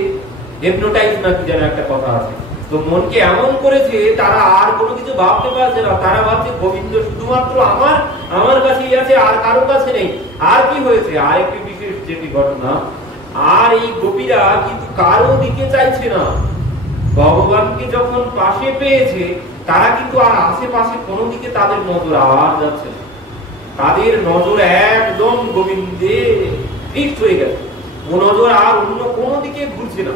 হিপনোটাইজ না কি যেন একটা কথা আছে। তো মনকে এমন করেছে, তারা আর কোনো কিছু ভাবতে পারছে না, তারা ভাবছে গোবিন্দ শুধুমাত্র আমার কাছেই আছে, আর কারো কাছে নেই। আর কি হয়েছে, আর একটি বিশেষ যেটি ঘটনা, আর এই গোপীরা কিন্তু কারো দিকে চাইছে না। ভগবানকে যখন পাশে পেয়েছে তারা কিন্তু আর আশেপাশে কোনো দিকে তাদের নজর আর যাচ্ছে না, তাদের নজর একদম গোবিন্দে ফিক্সড হয়ে গেছে, ও নজর আর অন্য কোনো দিকে ঘুরছে না।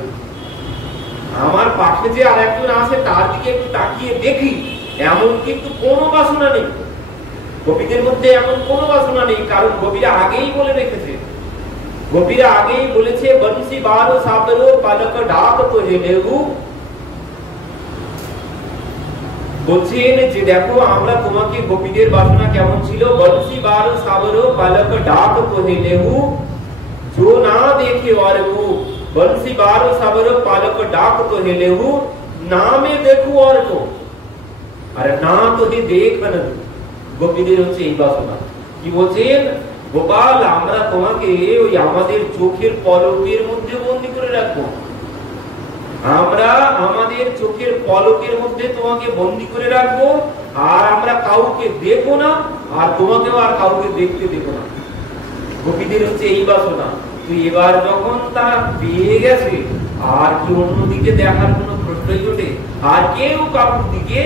আমার পাশে যে আর একজন আছে তার দিকে একটু তাকিয়ে দেখি, এমন কিন্তু কোনো বাসনা নেই গোপীদের মধ্যে, এমন কোনো বাসনা নেই। কারণ গোপীরা আগেই বলে রেখেছে, গোপীরা আগেই বলেছে বংশী বারো সাবরো পালক ডাক তো হেলেহু, বলছেন যে দেখো আমরা তোমাকে, গোপীদের বাসনা কেমন ছিল, বংশী বারো সাবরো পালক ডাক তো হেলেহু, जो ना देखे और को बंसी बारो साबरो पालक डाक तो हेलेहु, ना में देखू और को, अरे ना तो ही देख न। গোপীদের হচ্ছে এই বাসনা। কি বলছেন, গোপাল আমরা তোমাকে ওই আমাদের চোখের পলকের মধ্যে বন্দী করে রাখবো, আমরা আমাদের চোখের পলকের মধ্যে তোমাকে বন্দী করে রাখবো, আর আমরা কাউকে দেখবো না, আর তোমাকেও আর কাউকে দেখতে দেবো না। গোপীদের হচ্ছে এই বাসনা। তো এবার যখন তারা পেয়ে গেছে, আর কি অন্যদিকে দেখার কোনো প্রশ্নই ওঠে, আর কেউ কাউর দিকে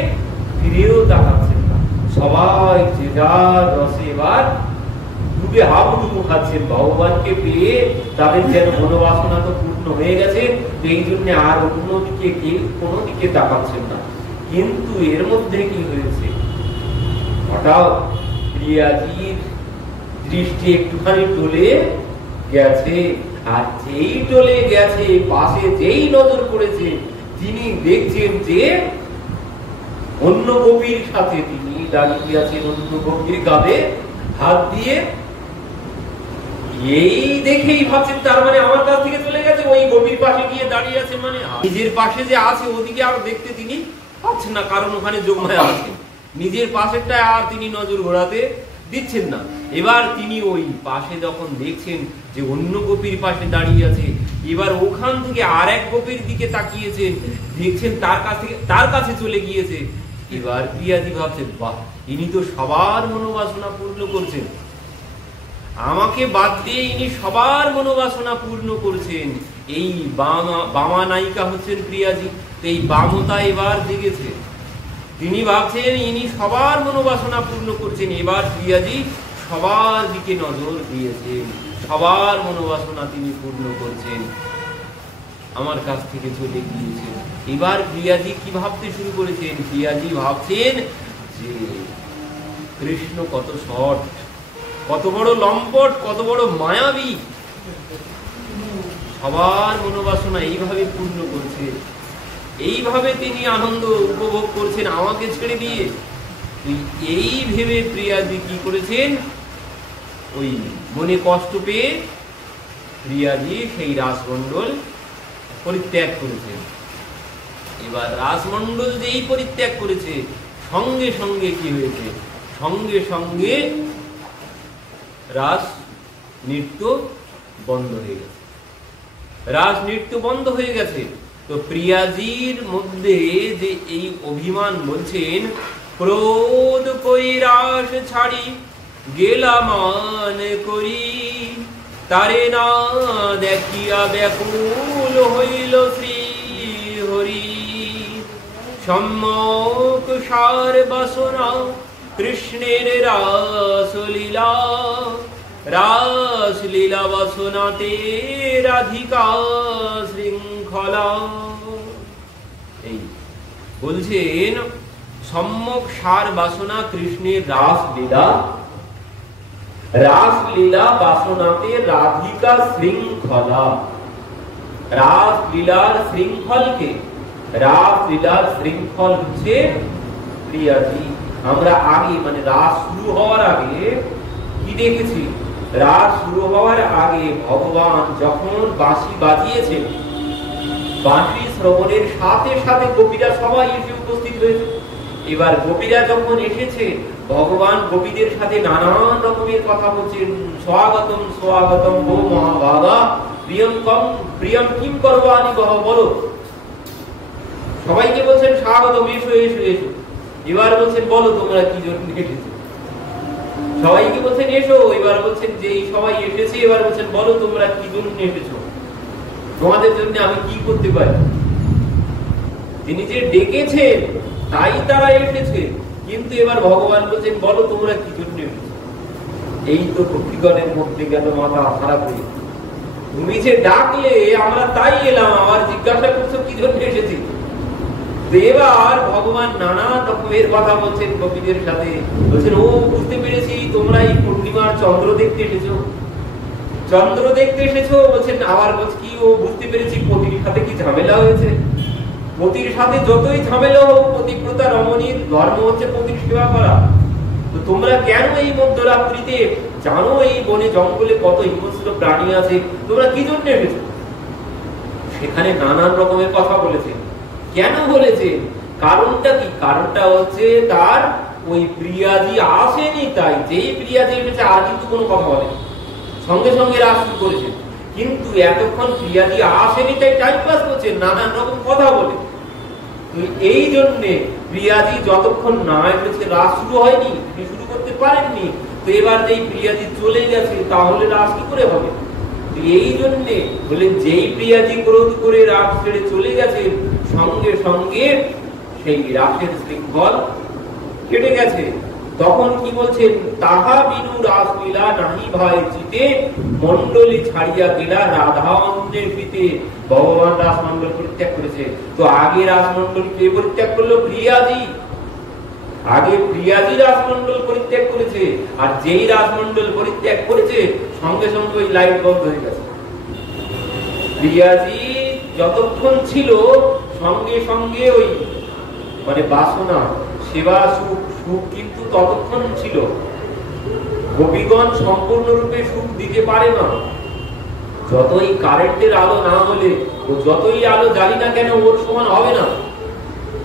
ফিরেও তাকাচ্ছেন না, সবাই যে যার রসে এবার ডুবে হাবুডুবু খাচ্ছেন। ভগবানকে পেয়ে তাদের যেন মনোবাসনা তো পূর্ণ হয়ে গেছে, এই জন্য আর অন্যদিকে কেউ কোনো দিকে তাকাচ্ছেন না। কিন্তু এর মধ্যে কি হয়েছে, হঠাৎ প্রিয়াজির দৃষ্টি একটুখানি টলে গেছে, আর যেই টলে গেছে পাশে যেই নজর পড়েছে, তিনি দেখছেন যে অন্য গোপীর সাথে তিনি দাঁড়িয়ে আছেন, অন্য গোপীর কাঁধে হাত দিয়ে। এই দেখেই ভাবছেন তার মানে আমার কাছ থেকে চলে গেছে, ওই গোপীর পাশে গিয়ে দাঁড়িয়ে আছে, মানে নিজের পাশে যে আছে ওদিকে আর দেখতে তিনি পাচ্ছেন না, কারণ ওখানে যোগমায়া আছে। নিজের পাশেরটা আর তিনি নজর ঘোরাতে দিচ্ছেন না। এবার তিনি ওই পাশে যখন দেখছেন যে অন্য গোপীর পাশে দাঁড়িয়ে আছে, এবার ওখান থেকে আর এক গোপীর দিকে তাকিয়েছেন, দেখছেন তার কাছে চলে গিয়েছে। এবার প্রিয়াজি ভাবছেন, বাহ, ইনি তো সবার মনোবাসনা পূর্ণ করছেন, আমাকে বাদ দিয়ে ইনি সবার মনোবাসনা পূর্ণ করছেন। এই বামা নায়িকা হচ্ছেন প্রিয়াজি। এই বামতা এবার জেগেছে, তিনি ভাবছেন ইনি সবার মনোবাসনা পূর্ণ করছেন। এবার প্রিয়াজি সবার দিকে নজর দিয়েছেন, সবার মনোবাসনা তিনি পূর্ণ করছেন, আমার কাছ থেকে চলে গিয়েছেন। এবার প্রিয়াজি কি ভাবতে শুরু করেছেন, প্রিয়াজি ভাবছেন যে কৃষ্ণ কত শর্ট, কত বড় লম্পট, কত বড় মায়াবী, সবার মনোবাসনা এইভাবে পূর্ণ করছে, এইভাবে তিনি আনন্দ উপভোগ করছেন আমাকে ছেড়ে দিয়ে। এই ভেবে প্রিয়াজি কি করেছেন, ওই মনে কষ্ট পেয়ে প্রিয়াজি সেই রাসমণ্ডল পরিত্যাগ করেছেন। এবার রাসমণ্ডল যেই পরিত্যাগ করেছে, সঙ্গে সঙ্গে কি হয়েছে, সঙ্গে সঙ্গে রাস নৃত্য বন্ধ হয়ে গেছে, রাস নৃত্য বন্ধ হয়ে গেছে। তো প্রিয়াজির মধ্যে যে এই অভিমান, বলছেন ক্রোধ কৈরাস ছাড়ি গেলামান করি, তারে না দেখিয়া ব্যাকুল হইল শ্রী হরি, সম্যক সার বাসনা কৃষ্ণের রাসলীলা, রাসলীলা বাসনাতে রাধিকা শৃঙ্খলা। এই বলছেন সম্যক সার বাসনা কৃষ্ণের রাসলীলা, রাসলীলা বাসনাতে রাধিকা শৃঙ্খলা। রাসলীলার শৃঙ্খলকে, রাসলীলার শৃঙ্খল হচ্ছে প্রিয়াজি। আমরা আগে মানে রাস শুরু হওয়ার আগে কি দেখেছি, রাস শুরু হওয়ার আগে ভগবান যখন বাঁশি বাজিয়েছেন, বাঁশি শ্রবণের সাথে সাথে গোপীরা সবাই এসে উপস্থিত হয়েছে। এবার গোপীরা যখন এসেছে, ভগবান গোপীদের সাথে নানান রকমের কথা বলছেন, স্বাগতম স্বাগতম গো মহাভাগা, প্রিয়ম কম প্রিয়ম কিম করবানি বলো, সবাইকে বলছেন স্বাগতম, এসো এসো এসো। এবার বলছেন বলো তোমরা কি জন্য এসেছো, সবাইকে বলছেন এসো। এবার বলছেন যে সবাই এসেছে, এবার বলছেন বলো তোমরা কি জন্য এসেছো। তোমাদের জন্য আমি কি করতে পারি? তিনি যে ডেকেছেন তাই তারা এসেছে, কিন্তু এবার ভগবান বলছেন বলো তোমরা কি জন্য এসেছো? এই তো ভক্তিগণের মধ্যে গেল মাথা খারাপ হয়ে, তুমি যে ডাকলে আমরা তাই এলাম, আবার জিজ্ঞাসা করছো কি জন্য এসেছি? এবার ভগবান নানা রকমের কথা বলছেন গোপীদের সাথে, বলছেন ও বুঝতে পেরেছি তোমরা এই পূর্ণিমার চন্দ্র দেখতে এসেছো, চন্দ্র দেখতে এসেছো। বলছেন আবার বলছে কি ও বুঝতে পেরেছি পতির সাথে কি ঝামেলা হয়েছে। পতির সাথে যতই ঝামেলা হোক, পতিব্রতা রমণীর ধর্ম হচ্ছে পতির সেবা করা। তো তোমরা কেন এই মধ্যরাত্রিতে, জানো এই বনে জঙ্গলে কত হিংস্র প্রাণী আছে, তোমরা কি জন্য এসেছো? সেখানে নানান রকমের কথা বলেছে। কেন বলেছে? কারণটা কি? কারণটা হচ্ছে তার ওই প্রিয়াজি আসেনি, তাই যেই প্রিয়াজি এসেছে আর কিন্তু কোনো কথা বলে, সঙ্গে সঙ্গে রাস শুরু করেছে। কিন্তু এতক্ষণ প্রিয়াজি আসেনি তাই টাইম পাস করছে, নানান রকম কথা বলে। এই জন্যে প্রিয়াজি যতক্ষণ না এসেছে রাস শুরু হয়নি, তিনি শুরু করতে পারেননি। তো এবার যেই প্রিয়াজি চলে গেছে তাহলে রাস কি করে হবে? এই জন্যে বলে যেই প্রিয়াজি ক্রোধ করে রাস ছেড়ে চলে গেছে, সঙ্গে সঙ্গে সেই রাসের শৃঙ্খল কেটে গেছে। তখন কি বলছেন? তাহা বিনু রাস লীলা নাহি ভাই চিতে, মন্ডলী ছাড়িয়া গেলা রাধা অন্যের পিতে। ভগবান রাসমন্ডল পরিত্যাগ করেছে। তো আগে রাসমন্ডল কে পরিত্যাগ করলো? প্রিয়াজি। আগে প্রিয়াজি রাসমন্ডল পরিত্যাগ করেছে, আর যেই রাসমন্ডল পরিত্যাগ করেছে সঙ্গে সঙ্গে ওই লাইট বন্ধ হয়ে গেছে। প্রিয়াজি যতক্ষণ ছিল সঙ্গে সঙ্গে ওই মানে বাসনা, সেবা, সুখ, সুখ কিন্তু ততক্ষণ ছিল। গোপীগণ সম্পূর্ণরূপে সুখ দিতে পারে না। যতই কারেন্টের আলো না হলে, ও যতই আলো জ্বালি না কেন, ওর সমান হবে না।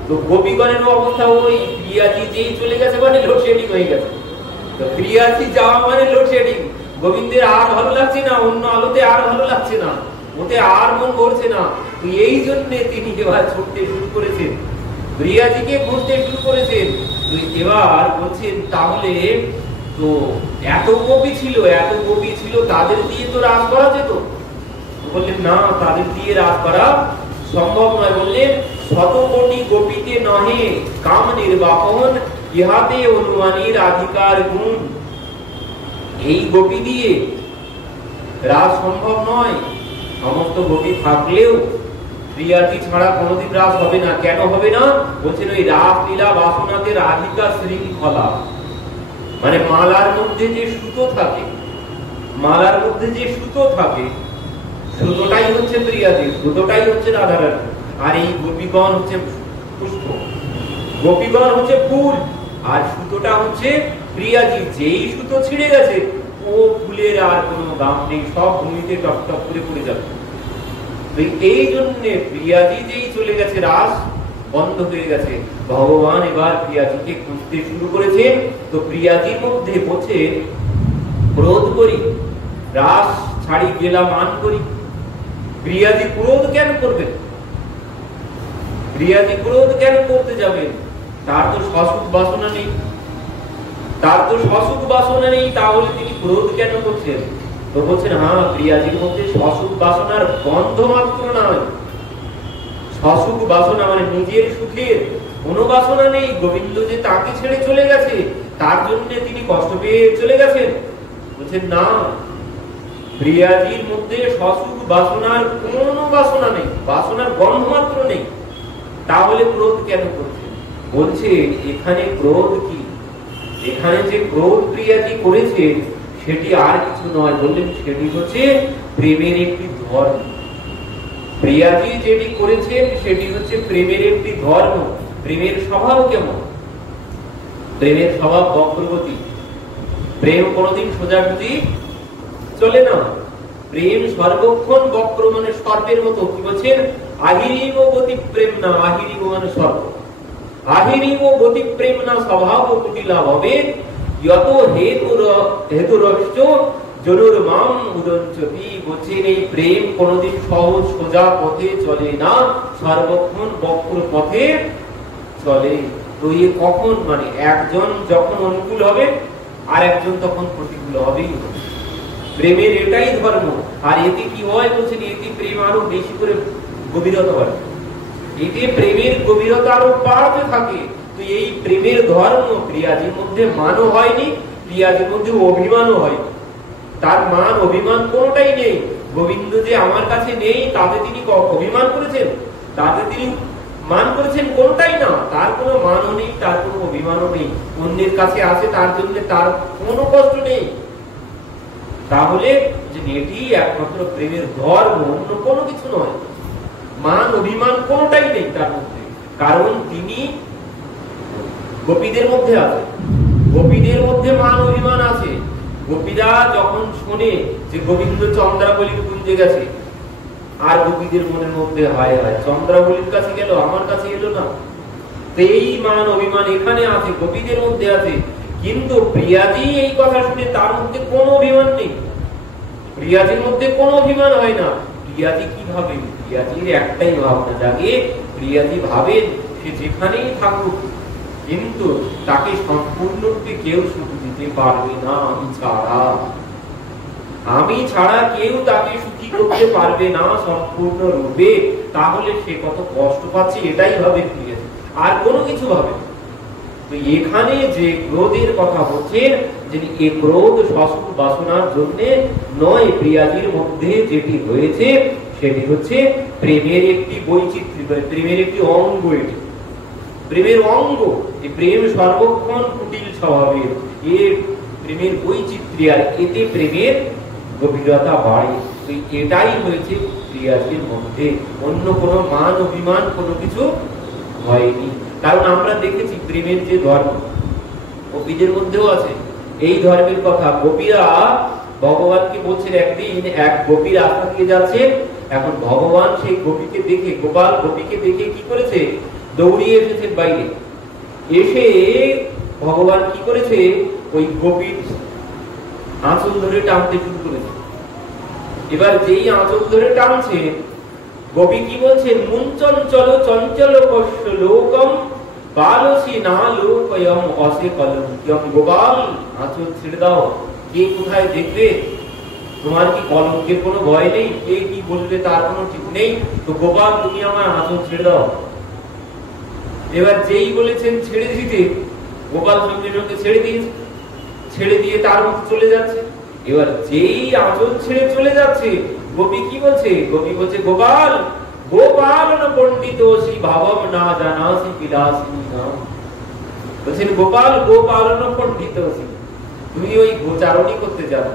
তো গোপীগণের অবস্থা ওই প্রিয়াজি যেই চলে গেছে মানে লোডশেডিং হয়ে গেছে। তো প্রিয়াজি যাওয়া মানে লোডশেডিং। গোবিন্দের আর ভালো লাগছে না, অন্য আলোতে আর ভালো লাগছে না, ওতে আর মন ভরছে না। তো এই জন্য তিনি এবার ছুটতে শুরু করেছেন, প্রিয়াজিকে খুঁজতে শুরু করেছেন। তো এবার বলছেন তাহলে তো এত গোপী ছিল তাদের দিয়ে তো রাস করা যেত। বললেন না, তাদের দিয়ে রাস করা সম্ভব নয়। বললেন শত কোটি গোপীতে নহে কাম নির্বাপন, ইহাতে অনুমানের অধিকার গুণ। এই গোপী দিয়ে রাস সম্ভব নয়। সমস্ত গোপী থাকলেও প্রিয়াজি ছাড়া কোনোদিন রাস হবে না। কেন হবে না? বলছেন ওই রাস লীলা বাসনাতে রাধিকা শৃঙ্খলা, মানে মালার মধ্যে যে সুতো থাকে, মালার মধ্যে যে সুতো থাকে, সুতোটাই হচ্ছে প্রিয়াজি, সুতোটাই হচ্ছে রাধারানী। আর এই গোপীগণ হচ্ছে পুষ্প, গোপীগণ হচ্ছে ফুল, আর সুতোটা হচ্ছে প্রিয়াজি। যেই সুতো ছিঁড়ে গেছে ও ফুলের আর কোনো দাম নেই, সব ভূমিতে টপটপ করে পড়ে যাবে। এই জন্য প্রিয়াজি যেই চলে গেছে রাস বন্ধ হয়ে গেছে। ভগবান এবার প্রিয়াজিকে খুঁজতে শুরু করেছেন। তো প্রিয়াজির মধ্যে বসে ক্রোধ করি, রাস ছাড়ি গেলা মান করি। প্রিয়াজি ক্রোধ কেন করবেন? প্রিয়াজি ক্রোধ কেন করতে যাবেন? তার তো সসুখ বাসনা নেই, তার তো সসুখ বাসনা নেই, তাহলে তিনি ক্রোধ কেন করছেন? তো বলছেন হ্যাঁ, প্রিয়াজির মধ্যে সসুখ বাসনার গন্ধ মাত্র নয়। সসুখ বাসনা মানে নিজের সুখের কোনো বাসনা নেই। গোবিন্দ যে তাকে ছেড়ে চলে গেছে তার জন্য তিনি কষ্ট পেয়ে চলে গেছেন। বলছেন না, প্রিয়াজির মধ্যে সসুখ বাসনার কোনো বাসনা নেই, বাসনার গন্ধ মাত্র নেই, তাহলে ক্রোধ কেন করছেন? বলছে এখানে ক্রোধ কি? এখানে যে ক্রোধ প্রিয়াজি করেছে সেটি আর কিছু নয়। বললেন সেটি হচ্ছে প্রেমের একটি ধর্ম। প্রিয়াজি যেটি করেছেন সেটি হচ্ছে প্রেমের একটি ধর্ম। প্রেমের স্বভাব কেমন? প্রেমের স্বভাব বক্রগতি। প্রেম কোনদিন সোজাসুজি চলে না। প্রেম সর্বক্ষণ বক্র, মানে সর্পের মতো। কি বলছেন? আহিরিব গতি প্রেম না, আহিরিব মানে সর্প। আহিরিব গতি প্রেম না স্বভাব কুটিলা হবে, যত হেতুরশ্চ জরুর মাম উদঞ্চতি। বলছেন এই প্রেম কোনদিন সহজ সোজা পথে চলে না, সর্বক্ষণ বক্র পথে চলে। তো এ কখন? মানে একজন যখন অনুকূল হবে আর একজন তখন প্রতিকূল হবেই। প্রেমের এটাই ধর্ম। আর এতে কি হয় বলছেন, এতে প্রেম আরো বেশি করে গভীরতা বাড়ে, এতে প্রেমের গভীরতা আরো বাড়তে থাকে। তো এই প্রেমের ধর্ম, প্রিয়াজির মধ্যে মানও হয়নি, প্রিয়াজির মধ্যে অভিমানও হয়, তার মান অভিমান কোনটাই নেই। গোবিন্দ যে আমার কাছে নেই তাতে তিনি অভিমান করেছেন, তাতে তিনি মান করেছেন কোনটাই না, তার কোনো মানও নেই, তার কোনো অভিমানও নেই। অন্যের কাছে আছে তার জন্য তার কোনো কষ্ট নেই। তাহলে যে এটি একমাত্র প্রেমের ধর্ম, অন্য কোনো কিছু নয়। মান অভিমান কোনটাই নেই তার মধ্যে, কারণ তিনি গোপীদের মধ্যে আছে, গোপীদের মধ্যে মান অভিমান আছে। গোপীরা যখন শোনে যে গোবিন্দ চন্দ্রাবলীর কুঞ্জে গেছে, আর গোপীদের মনের মধ্যে হায় হায় চন্দ্রাবলীর কাছে গেল, আমার কাছে এলো না। এই মান অভিমান এখানে আছে, গোপীদের মধ্যে আছে। কিন্তু প্রিয়াজি এই কথা শুনে তার মধ্যে কোনো অভিমান নেই, প্রিয়াজির মধ্যে কোনো অভিমান হয় না। প্রিয়াজি কি ভাবে? প্রিয়াজির একটাই ভাবনা জাগে, প্রিয়াজি ভাবেন সে যেখানেই থাকুক কিন্তু তাকে সম্পূর্ণরূপে কেউ সুখ দিতে পারবে না আমি ছাড়া কেউ তাকে সুখী করতে পারবে না সম্পূর্ণরূপে। তাহলে সে কত কষ্ট পাচ্ছে এটাই ভাবে প্রিয়াজি, আর কোনো কিছু ভাবে। তো এখানে যে ক্রোধের কথা হচ্ছে, যে এই ক্রোধ শশুর বাসনার জন্য নয়, প্রিয়াজির মধ্যে যেটি হয়েছে সেটি হচ্ছে প্রেমের একটি বৈচিত্র্য, প্রেমের একটি অঙ্গ। এটি প্রেমের অঙ্গ, এই প্রেম সর্বক্ষণ কুটিল স্বভাবের, এর প্রেমের বৈচিত্র্য, আর এতে প্রেমের গভীরতা বাড়ে। তো এটাই হয়েছে প্রিয়াজির মধ্যে, অন্য কোনো মান অভিমান কোনো কিছু হয়নি। কারণ আমরা দেখেছি প্রেমের যে ধর্ম গোপীদের মধ্যেও আছে, এই ধর্মের কথা গোপীরা ভগবানকে বলছেন। একদিন এক গোপী রাস্তা দিয়ে যাচ্ছে, এখন ভগবান সেই গোপীকে দেখে, গোপাল গোপীকে দেখে কি করেছে, দৌড়িয়ে এসেছেন বাইরে। এসে ভগবান কি করেছে, ওই গোপীর আঁচল ধরে টানতে শুরু করেছে। এবার যেই আঁচল ধরে টানছে, গোপী কি বলছেন, মুঞ্চঞ্চল চঞ্চল কষ্ট লোকম বালসি না লোকয়ম অসে কলঙ্কিয়ম। গোপাল আঁচল ছেড়ে দাও, কে কোথায় দেখবে, তোমার কি কলঙ্কের কোনো ভয় নেই, কে কি বলবে তার কোনো ঠিক নেই, তো গোপাল তুমি আমার আঁচল ছেড়ে দাও। এবার যেই বলেছেন ছেড়ে দিতে, গোপাল সঙ্গে সঙ্গে ছেড়ে দিয়েছে, ছেড়ে দিয়ে তার মতো চলে যাচ্ছে। এবার যেই আঁচল ছেড়ে চলে যাচ্ছে, গোপী কি বলছে, গোপী বলছে গোপাল গোপালন পণ্ডিতোসি ভাবম না জানাসি বিলাসিনী নাম। বলছেন গোপাল গোপালন পণ্ডিতোসি, তুমি ওই গোচারণই করতে জানো,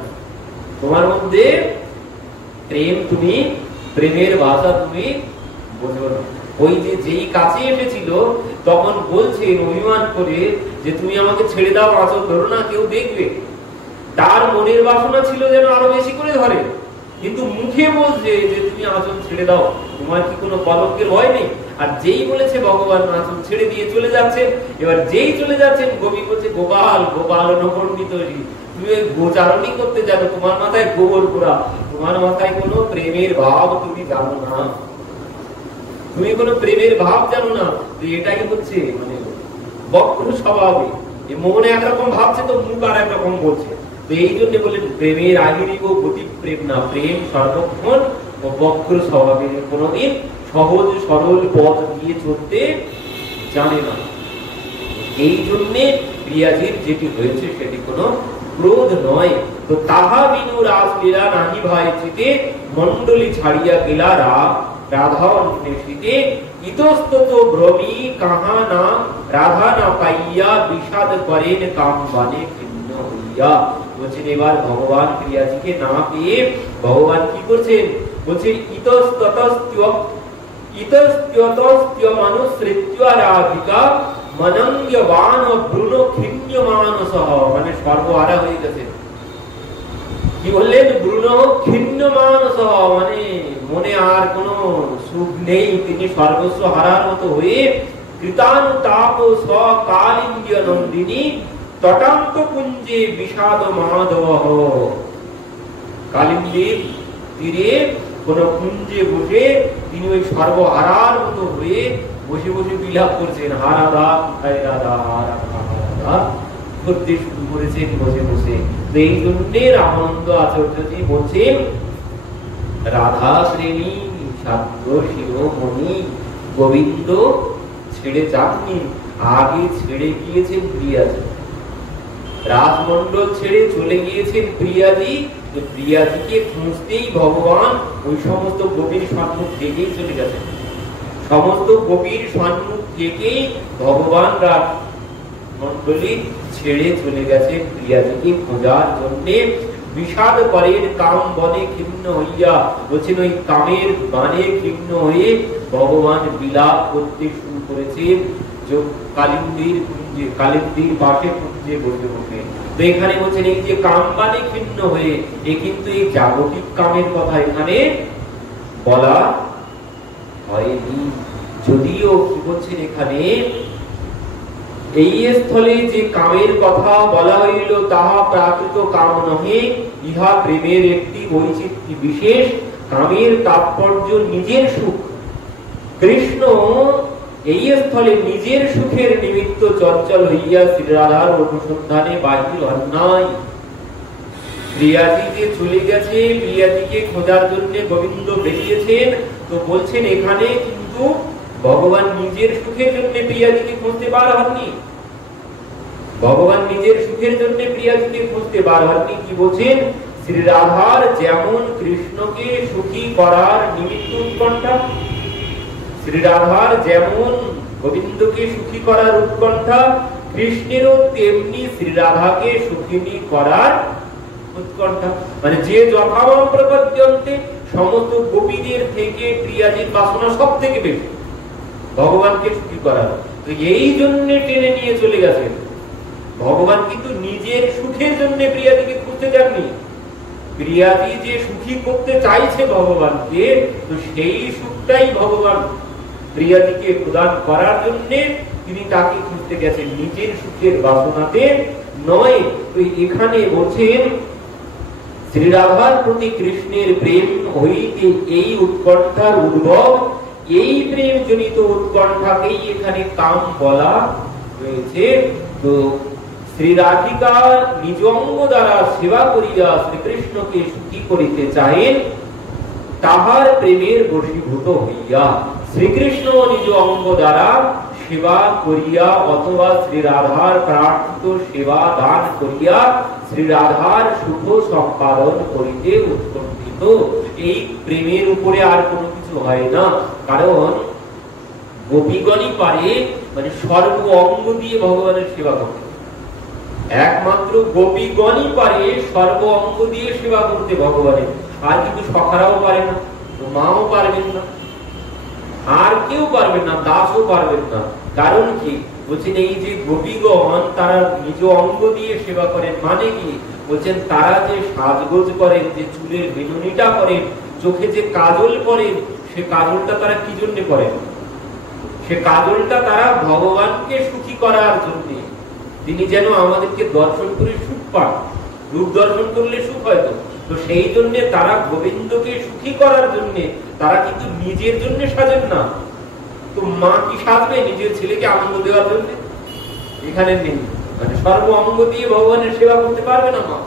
তোমার মধ্যে প্রেম, তুমি প্রেমের ভাষা তুমি বোঝো না। ওই যে যেই কাছে এসেছিল তখন বলছেন অভিমান করে যে তুমি আমাকে ছেড়ে দাও, আঁচল ধরো না, কেউ দেখবে। তার মনের বাসনা ছিল যেন আরো বেশি করে ধরে, কিন্তু মুখে বলছে যে তুমি আঁচল ছেড়ে দাও, তোমার কি কোনো কলঙ্কের ভয় নেই। আর যেই বলেছে ভগবান আঁচল ছেড়ে দিয়ে চলে যাচ্ছেন, এবার যেই চলে যাচ্ছেন গোপী বলছে গোপাল গোপাল নপণ্ডিত, তুমি ওই গোচারণী করতে জানো, তোমার মাথায় গোবর পোড়া, তোমার মাথায় কোনো প্রেমের ভাব তুমি জানো না, তুমি কোনো প্রেমের ভাব জানো না। তো এটাই হচ্ছে মানে বক্র স্বভাবে, মনে একরকম ভাবছে তো মুখ আর একরকম বলছে। তো এই জন্য বলেন প্রেমের আহিরিব গতি প্রেম না, প্রেম সর্বক্ষণ ও বক্র স্বভাবের, কোনদিন সহজ সরল পথ দিয়ে চলতে জানে না। এই জন্য প্রিয়াজির যেটি হয়েছে সেটি কোনো ক্রোধ নয়। তো তাহা বিনু রাসলীলা নাহি ভাই চিতে, মণ্ডলী ছাড়িয়া গেলা রাধা অন্বেষিতে, ইতস্তত ভ্রমি কাহা না রাধা না পাইয়া বিষাদ করেন কাম বানে খিন্ন হইয়া। বলছেন এবার ভগবান প্রিয়াজিকে না পেয়ে ভগবান কি করছেন, বলছেন ইতস্ততস্ত্য মানুসৃত্য রাধিকা মনঙ্গবান ব্রুণ খিন্যমান সহ, মানে সর্বহারা হয়ে গেছে। কি বললেন, ব্রুণ খিন্যমান সহ, মানে মনে আর কোনো সুখ নেই, তিনি সর্বস্ব হারার মতো হয়ে কৃতানুতাপ সকালিন্দ্য নন্দিনী তটান্ত কুঞ্জে বিষাদ মাধব। কালিন্দীর তীরে কোন কুঞ্জে বসে তিনি ওই সর্বহারার মতো হয়ে বসে বসে বিলাপ করছেন, হারাধা হায় রাধা হারাধা হারাধা। করতে শুরু করেছেন বসে বসে। তো এই জন্য রামানন্দ আচার্যজি বলছেন, রাধা প্রেমী সাধ্য শিরোমণি গোবিন্দ ছেড়ে যাননি, আগে ছেড়ে গিয়েছেন প্রিয়াজি। রাজমন্ডল ছেড়ে চলে গিয়েছেন প্রিয়াজি। প্রিয়াজিকে খুঁজতেই ভগবান ওই সমস্ত গোপীর সম্মুখ থেকেই চলে গেছেন। সমস্ত গোপীর সম্মুখ থেকেই ভগবান রাজমন্ডলী ছেড়ে চলে গেছেন প্রিয়াজিকে খোঁজার জন্য। বিষাদ পরের কাম বনে ক্ষিন্ন হইয়া, বলছেন ওই কামের বানে ক্ষিন্ন হয়ে ভগবান বিলাপ করতে শুরু করেছেন কালিন্দির পাশে কুঞ্জে বসে বসে। তো এখানে বলছেন এই যে কাম বানে ক্ষিন্ন হয়ে, এ কিন্তু এই জাগতিক কামের কথা এখানে বলা হয়নি। যদিও কি বলছেন এখানে, এই স্থলে যে কামের কথা বলা হইল তাহা প্রাকৃত কাম নহে, ইহা প্রেমের একটি বৈচিত্র্য বিশেষ। কামের তাৎপর্য নিজের সুখ। কৃষ্ণ এই স্থলে নিজের সুখের নিমিত্ত চঞ্চল হইয়া শ্রীরাধার অনুসন্ধানে বাহির হন নাই। প্রিয়াজিকে চলে গেছে, প্রিয়াজিকে খোঁজার জন্য গোবিন্দ বেরিয়েছেন। তো বলছেন এখানে কিন্তু ভগবান নিজের সুখের জন্য প্রিয়াজিকে খুঁজতে বার হননি। ভগবান নিজের সুখের জন্য প্রিয়াজিকে খুঁজতে বার হননি। কি বলছেন, শ্রীরাধার যেমন কৃষ্ণকে সুখী করার নিমিত্ত উৎকণ্ঠা, শ্রীরাধার যেমন গোবিন্দকে সুখী করার উৎকণ্ঠা, কৃষ্ণেরও তেমনি শ্রীরাধাকে সুখিনী করার উৎকণ্ঠা। মানে যে যথাবম প্রপদ্যন্তে, সমস্ত গোপীদের থেকে প্রিয়াজির বাসনা সব থেকে বেশি ভগবানকে সুখী করার। তো এই জন্য টেনে নিয়ে চলে গেছেন ভগবান। কিন্তু নিজের সুখের জন্য প্রিয়াজিকে খুঁজতে যাননি। প্রিয়াজি যে সুখী করতে চাইছে ভগবানকে, তো সেই সুখটাই ভগবান প্রিয়াজিকে প্রদান করার জন্য তিনি তাকে খুঁজতে গেছেন, নিজের সুখের বাসনাতে নয়। তো এখানে বলছেন শ্রীরাধার প্রতি কৃষ্ণের প্রেম হইতে এই উৎকণ্ঠার উদ্ভব, এই প্রেম জনিত উৎকণ্ঠাকেই এখানে কাম বলা হয়েছে। তো শ্রীরাধিকা নিজ অঙ্গ দ্বারা সেবা করিয়া শ্রীকৃষ্ণকে সুখী করিতে চাহেন, তাহার প্রেমের বশীভূত হইয়া শ্রীকৃষ্ণ নিজ অঙ্গ দ্বারা সেবা করিয়া অথবা শ্রীরাধার প্রার্থিত সেবা দান করিয়া শ্রীরাধার শুভ সম্পাদন করিতে উৎকণ্ঠিত। এই প্রেমের উপরে আর কোনো কিছু হয় না। কারণ গোপীগণই পারে মানে সর্ব অঙ্গ দিয়ে ভগবানের সেবা করতে। একমাত্র গোপীগণই পারে সর্ব অঙ্গ দিয়ে সেবা করতে ভগবানের। আর কিন্তু সখারাও পারে না, মাও পারবেন না, আর কেউ পারবেন না, দাসও পারবেন না। কারণ কি বলছেন, এই যে গোপীগণ তারা নিজ অঙ্গ দিয়ে সেবা করেন। মানে কি বলছেন, তারা যে সাজগোজ করেন, যে চুলের বেনুনিটা করেন, চোখে যে কাজল করেন, সে কাজলটা তারা কি জন্য করেন? সে কাজলটা তারা ভগবানকে সুখী করার জন্য। তিনি যেন আমাদেরকে দর্শন করে সুখ পান। রূপ দর্শন করলে সুখ হয়। তো সেই জন্য তারা গোবিন্দকে সুখী করার জন্য, তারা কিন্তু নিজের জন্য সাজেন না। তো মা কি সাজবে নিজের ছেলেকে আনন্দ দেওয়ার জন্য? এখানে নেই। মানে সর্ব অঙ্গ দিয়ে ভগবানের সেবা করতে পারবে না মা,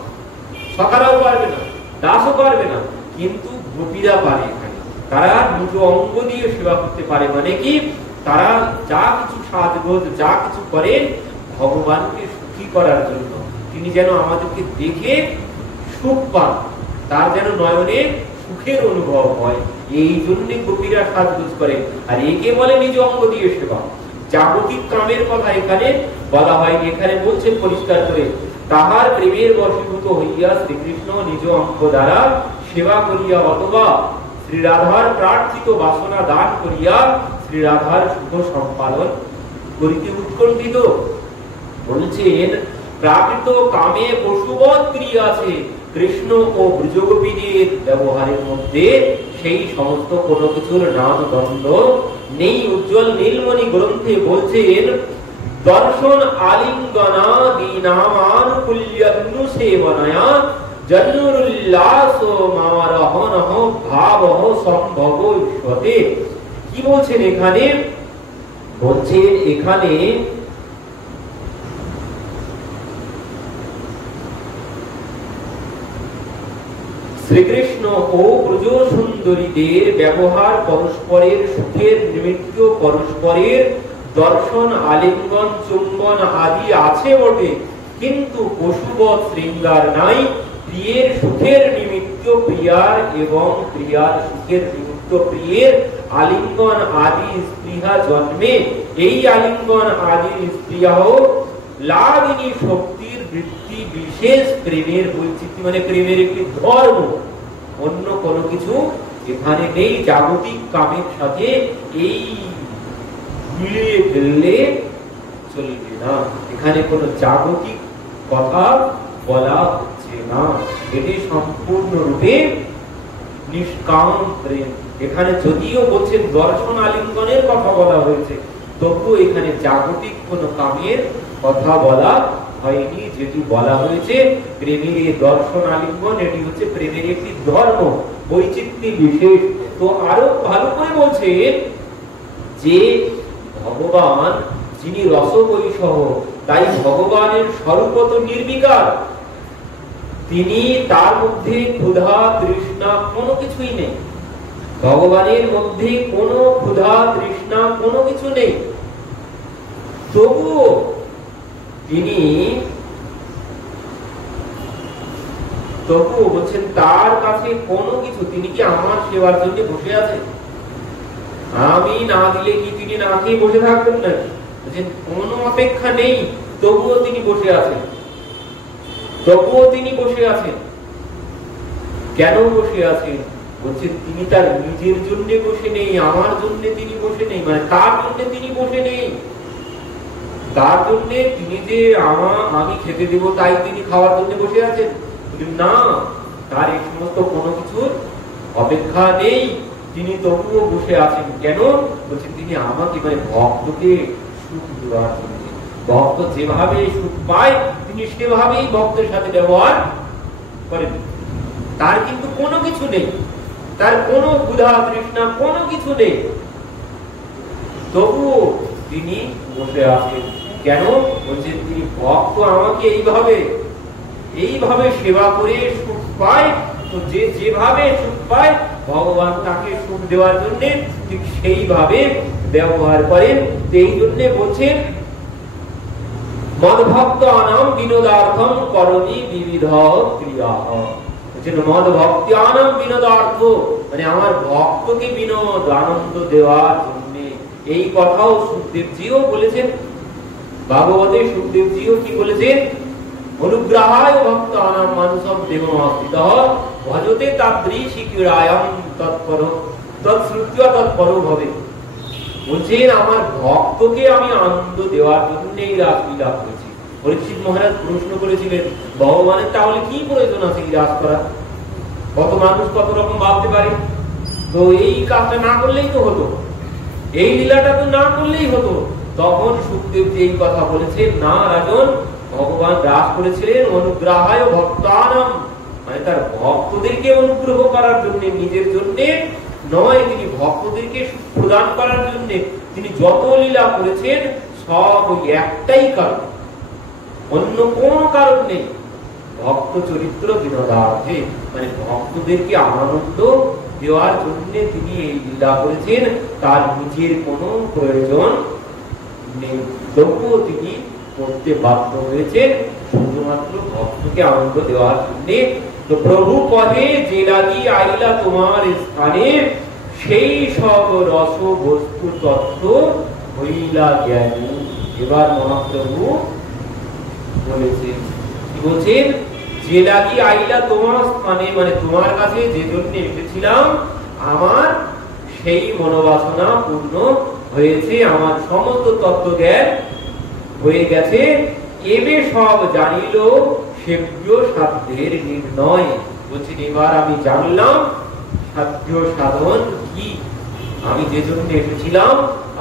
সখারাও পারবে না, দাসও পারবে না। কিন্তু গোপীরা পারে। এখানে তারা নিজ অঙ্গ দিয়ে সেবা করতে পারে। মানে কি, তারা যা কিছু সাজগোজ যা কিছু করেন ভগবানকে সুখী করার জন্য। তিনি যেন আমাদেরকে দেখে সুখ পান, তার যেন নয়নে সুখের অনুভব হয়, এই জন্য গোপীরা সাজগোজ করে। আর একে বলে নিজ অঙ্গ দিয়ে সেবা। জাগতিক কামের কথা এখানে বলা হয়নি। এখানে বলছেন পরিষ্কার করে, তাহার প্রেমের বশীভূত হইয়া শ্রীকৃষ্ণ নিজ অঙ্গ দ্বারা সেবা করিয়া অথবা শ্রীরাধার প্রার্থিত বাসনা দান করিয়া শ্রীরাধার শুভ সম্পাদন করিতে উৎকণ্ঠিত। বলছেন প্রাকৃত কামে পশুবৎ ক্রিয়া আছে কৃষ্ণ ও ব্রজগোপীদের ব্যবহারের মধ্যে, সেই সমস্ত কোনো কিছুর নাম দ্বন্দ্ব নেই। উজ্জ্বল নীলমণি গ্রন্থে বলছেন, দর্শন আলিঙ্গনা দীনামানুকুল্যান্নু সেবনায়া জন্নুরুল্লাস মারহনহ ভাবহ সম্ভব ঈশ্বতে। কি বলছেন এখানে? বলছেন এখানে শ্রীকৃষ্ণ ও ব্রজ সুন্দরীদের ব্যবহার পরস্পরের সুখের নিমিত্ত, পরস্পরের দর্শন, আলিঙ্গন, চুম্বন আদি আছে বটে, কিন্তু পশুবৎ শৃঙ্গার নাই। প্রিয়ের সুখের নিমিত্ত প্রিয়ার এবং প্রিয়ার সুখের নিমিত্ত প্রিয়ের আলিঙ্গন আদি স্পৃহা জন্মে। এই আলিঙ্গন আদি স্পৃহা লাভিনী শক্তির বৃত্তি বিশেষ প্রেমের বৈচিত্র্য, মানে প্রেমের একটি ধর্ম, অন্য কোনো কিছু এখানে নেই। জাগতিক কামের সাথে এই মিলিয়ে ফেললে চলবে না। এখানে কোনো জাগতিক কথা বলা হচ্ছে না, এটি সম্পূর্ণরূপে নিষ্কাম প্রেম। এখানে যদিও বলছেন দর্শন আলিঙ্গনের কথা বলা হয়েছে, তবু এখানে জাগতিক কোনো কামের কথা বলা হয়নি। যেটি বলা হয়েছে প্রেমের এই দর্শন আলিঙ্গন, এটি হচ্ছে প্রেমের একটি ধর্ম, বৈচিত্র্য বিশেষ। তো আরো ভালো করে বলছে যে ভগবান যিনি রসবৈষহ, তাই ভগবানের স্বরূপ তো নির্বিকার, তিনি তার মধ্যে ক্ষুধা তৃষ্ণা কোনো কিছুই নেই। ভগবানের মধ্যে কোনো ক্ষুধা তৃষ্ণা কোনো কিছু নেই, তবুও বলছেন তার কাছে কোনো কিছু, তিনি কি আমার সেবার জন্য বসে আছে? আমি না দিলে কি তিনি না খেয়ে বসে থাকবেন নাকি? বলছেন কোনো অপেক্ষা নেই, তবুও তিনি বসে আছেন। কেন বসে আছেন? বলছেন তিনি তার নিজের জন্য বসে নেই, আমার জন্য তিনি বসে নেই, মানে তার জন্য তিনি বসে নেই। তার জন্য তিনি যে আমি খেতে দেব তাই তিনি খাওয়ার জন্য বসে আছেন না, তার এই সমস্ত কোনো কিছুর অপেক্ষা নেই, তিনি তবুও বসে আছেন। কেন? বলছেন তিনি আমাকে, মানে ভক্তকে সুখ দেওয়ার জন্য। ভক্ত যেভাবে সুখ পায় তিনি সেভাবেই ভক্তের সাথে ব্যবহার করেন। তার কিন্তু কোনো কিছু নেই, তার কোনো ক্ষুধা তৃষ্ণা কোনো কিছু নেই, তবুও তিনি বসে আছেন। কেন? বলছেন তিনি ভক্ত আমাকে এইভাবে সেবা করে সুখ পায়, তো যে যেভাবে সুখ পায় ভগবান তাকে সুখ দেওয়ার জন্য ঠিক সেইভাবে ব্যবহার করেন। এই জন্য বলছেন মদ্ভক্তানাম বিনোদার্থম করণী বিবিধ ক্রিয়া। মদ্ভক্তানাম বিনোদার্থ মানে আমার ভক্তকে বিনোদ আনন্দ দেওয়ার জন্য। এই কথাও সুখদেবজিও বলেছেন ভাগবতে। সুখদেবজিও কি বলেছেন? অনুগ্রহায় ভক্তানাম মানসম দেবমাস্তিতঃ ভজতে তাদৃশী ক্রীড়ায়াম তৎপর তৎশ্রুত্য তৎপর ভবে। বলছেন আমার ভক্তকে আমি আনন্দ দেওয়ার জন্য এই রাসলীলা করেছি। পরীক্ষিত মহারাজ প্রশ্ন করেছিলেন ভগবানের তাহলে কি প্রয়োজন আছে এই রাস করা? কত মানুষ কত রকম ভাবতে পারে, তো এই কাজটা না করলেই তো হতো, এই লীলাটা তো না করলেই হতো। তখন সুখদেব যে এই কথা বলেছেন, না রাজন, ভগবান রাস করেছিলেন অনুগ্রহায় ভক্তানাম, মানে তার ভক্তদেরকে অনুগ্রহ করার জন্য, নিজের জন্য নয়, তিনি ভক্তদেরকে প্রদান করার জন্য। তিনি যত লীলা করেছেন সব একটাই কারণ, অন্য কোন কারণ নেই। ভক্ত চরিত্র বিনোদার্থে, মানে ভক্তদেরকে আনন্দ দেওয়ার জন্য তিনি এই লীলা করেছেন, তার নিজের কোনো প্রয়োজন নেই, তবুও তিনি করতে বাধ্য হয়েছেন শুধুমাত্র ভক্তকে আনন্দ দেওয়ার জন্য। তো প্রভু পদে যে লাগি আইলা তোমার স্থানে, সেই সব রস বস্তু তত্ত্ব হইলা জ্ঞানী। এবার মহাপ্রভু বলেছেন, কি বলছেন? যে লাগি আইলা তোমার স্থানে, মানে তোমার কাছে যে জন্য এসেছিলাম, আমার সেই মনোবাসনা পূর্ণ হয়েছে, আমার সমস্ত তত্ত্ব জ্ঞান হয়ে গেছে। এবে সব জানিল সেব্য সাধ্যের নির্ণয়। বলছেন এবার আমি জানলাম সাধ্য সাধন কি। আমি যে জন্য এসেছিলাম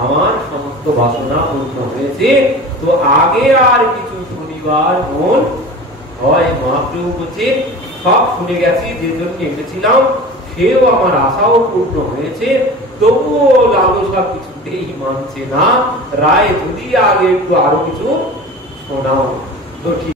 আমার সমস্ত বাসনা পূর্ণ হয়েছে, তো আগে আর কিছু শুনিবার মন হয়। মহাপ্রভু বলছে সব শুনে গেছি, যে জন্য এসেছিলাম সেও আমার আশাও পূর্ণ হয়েছে, তবুও লালসা কিছুতেই মানছে না। রায় যদি আগে একটু আরো কিছু শোনাও তো ঠিক।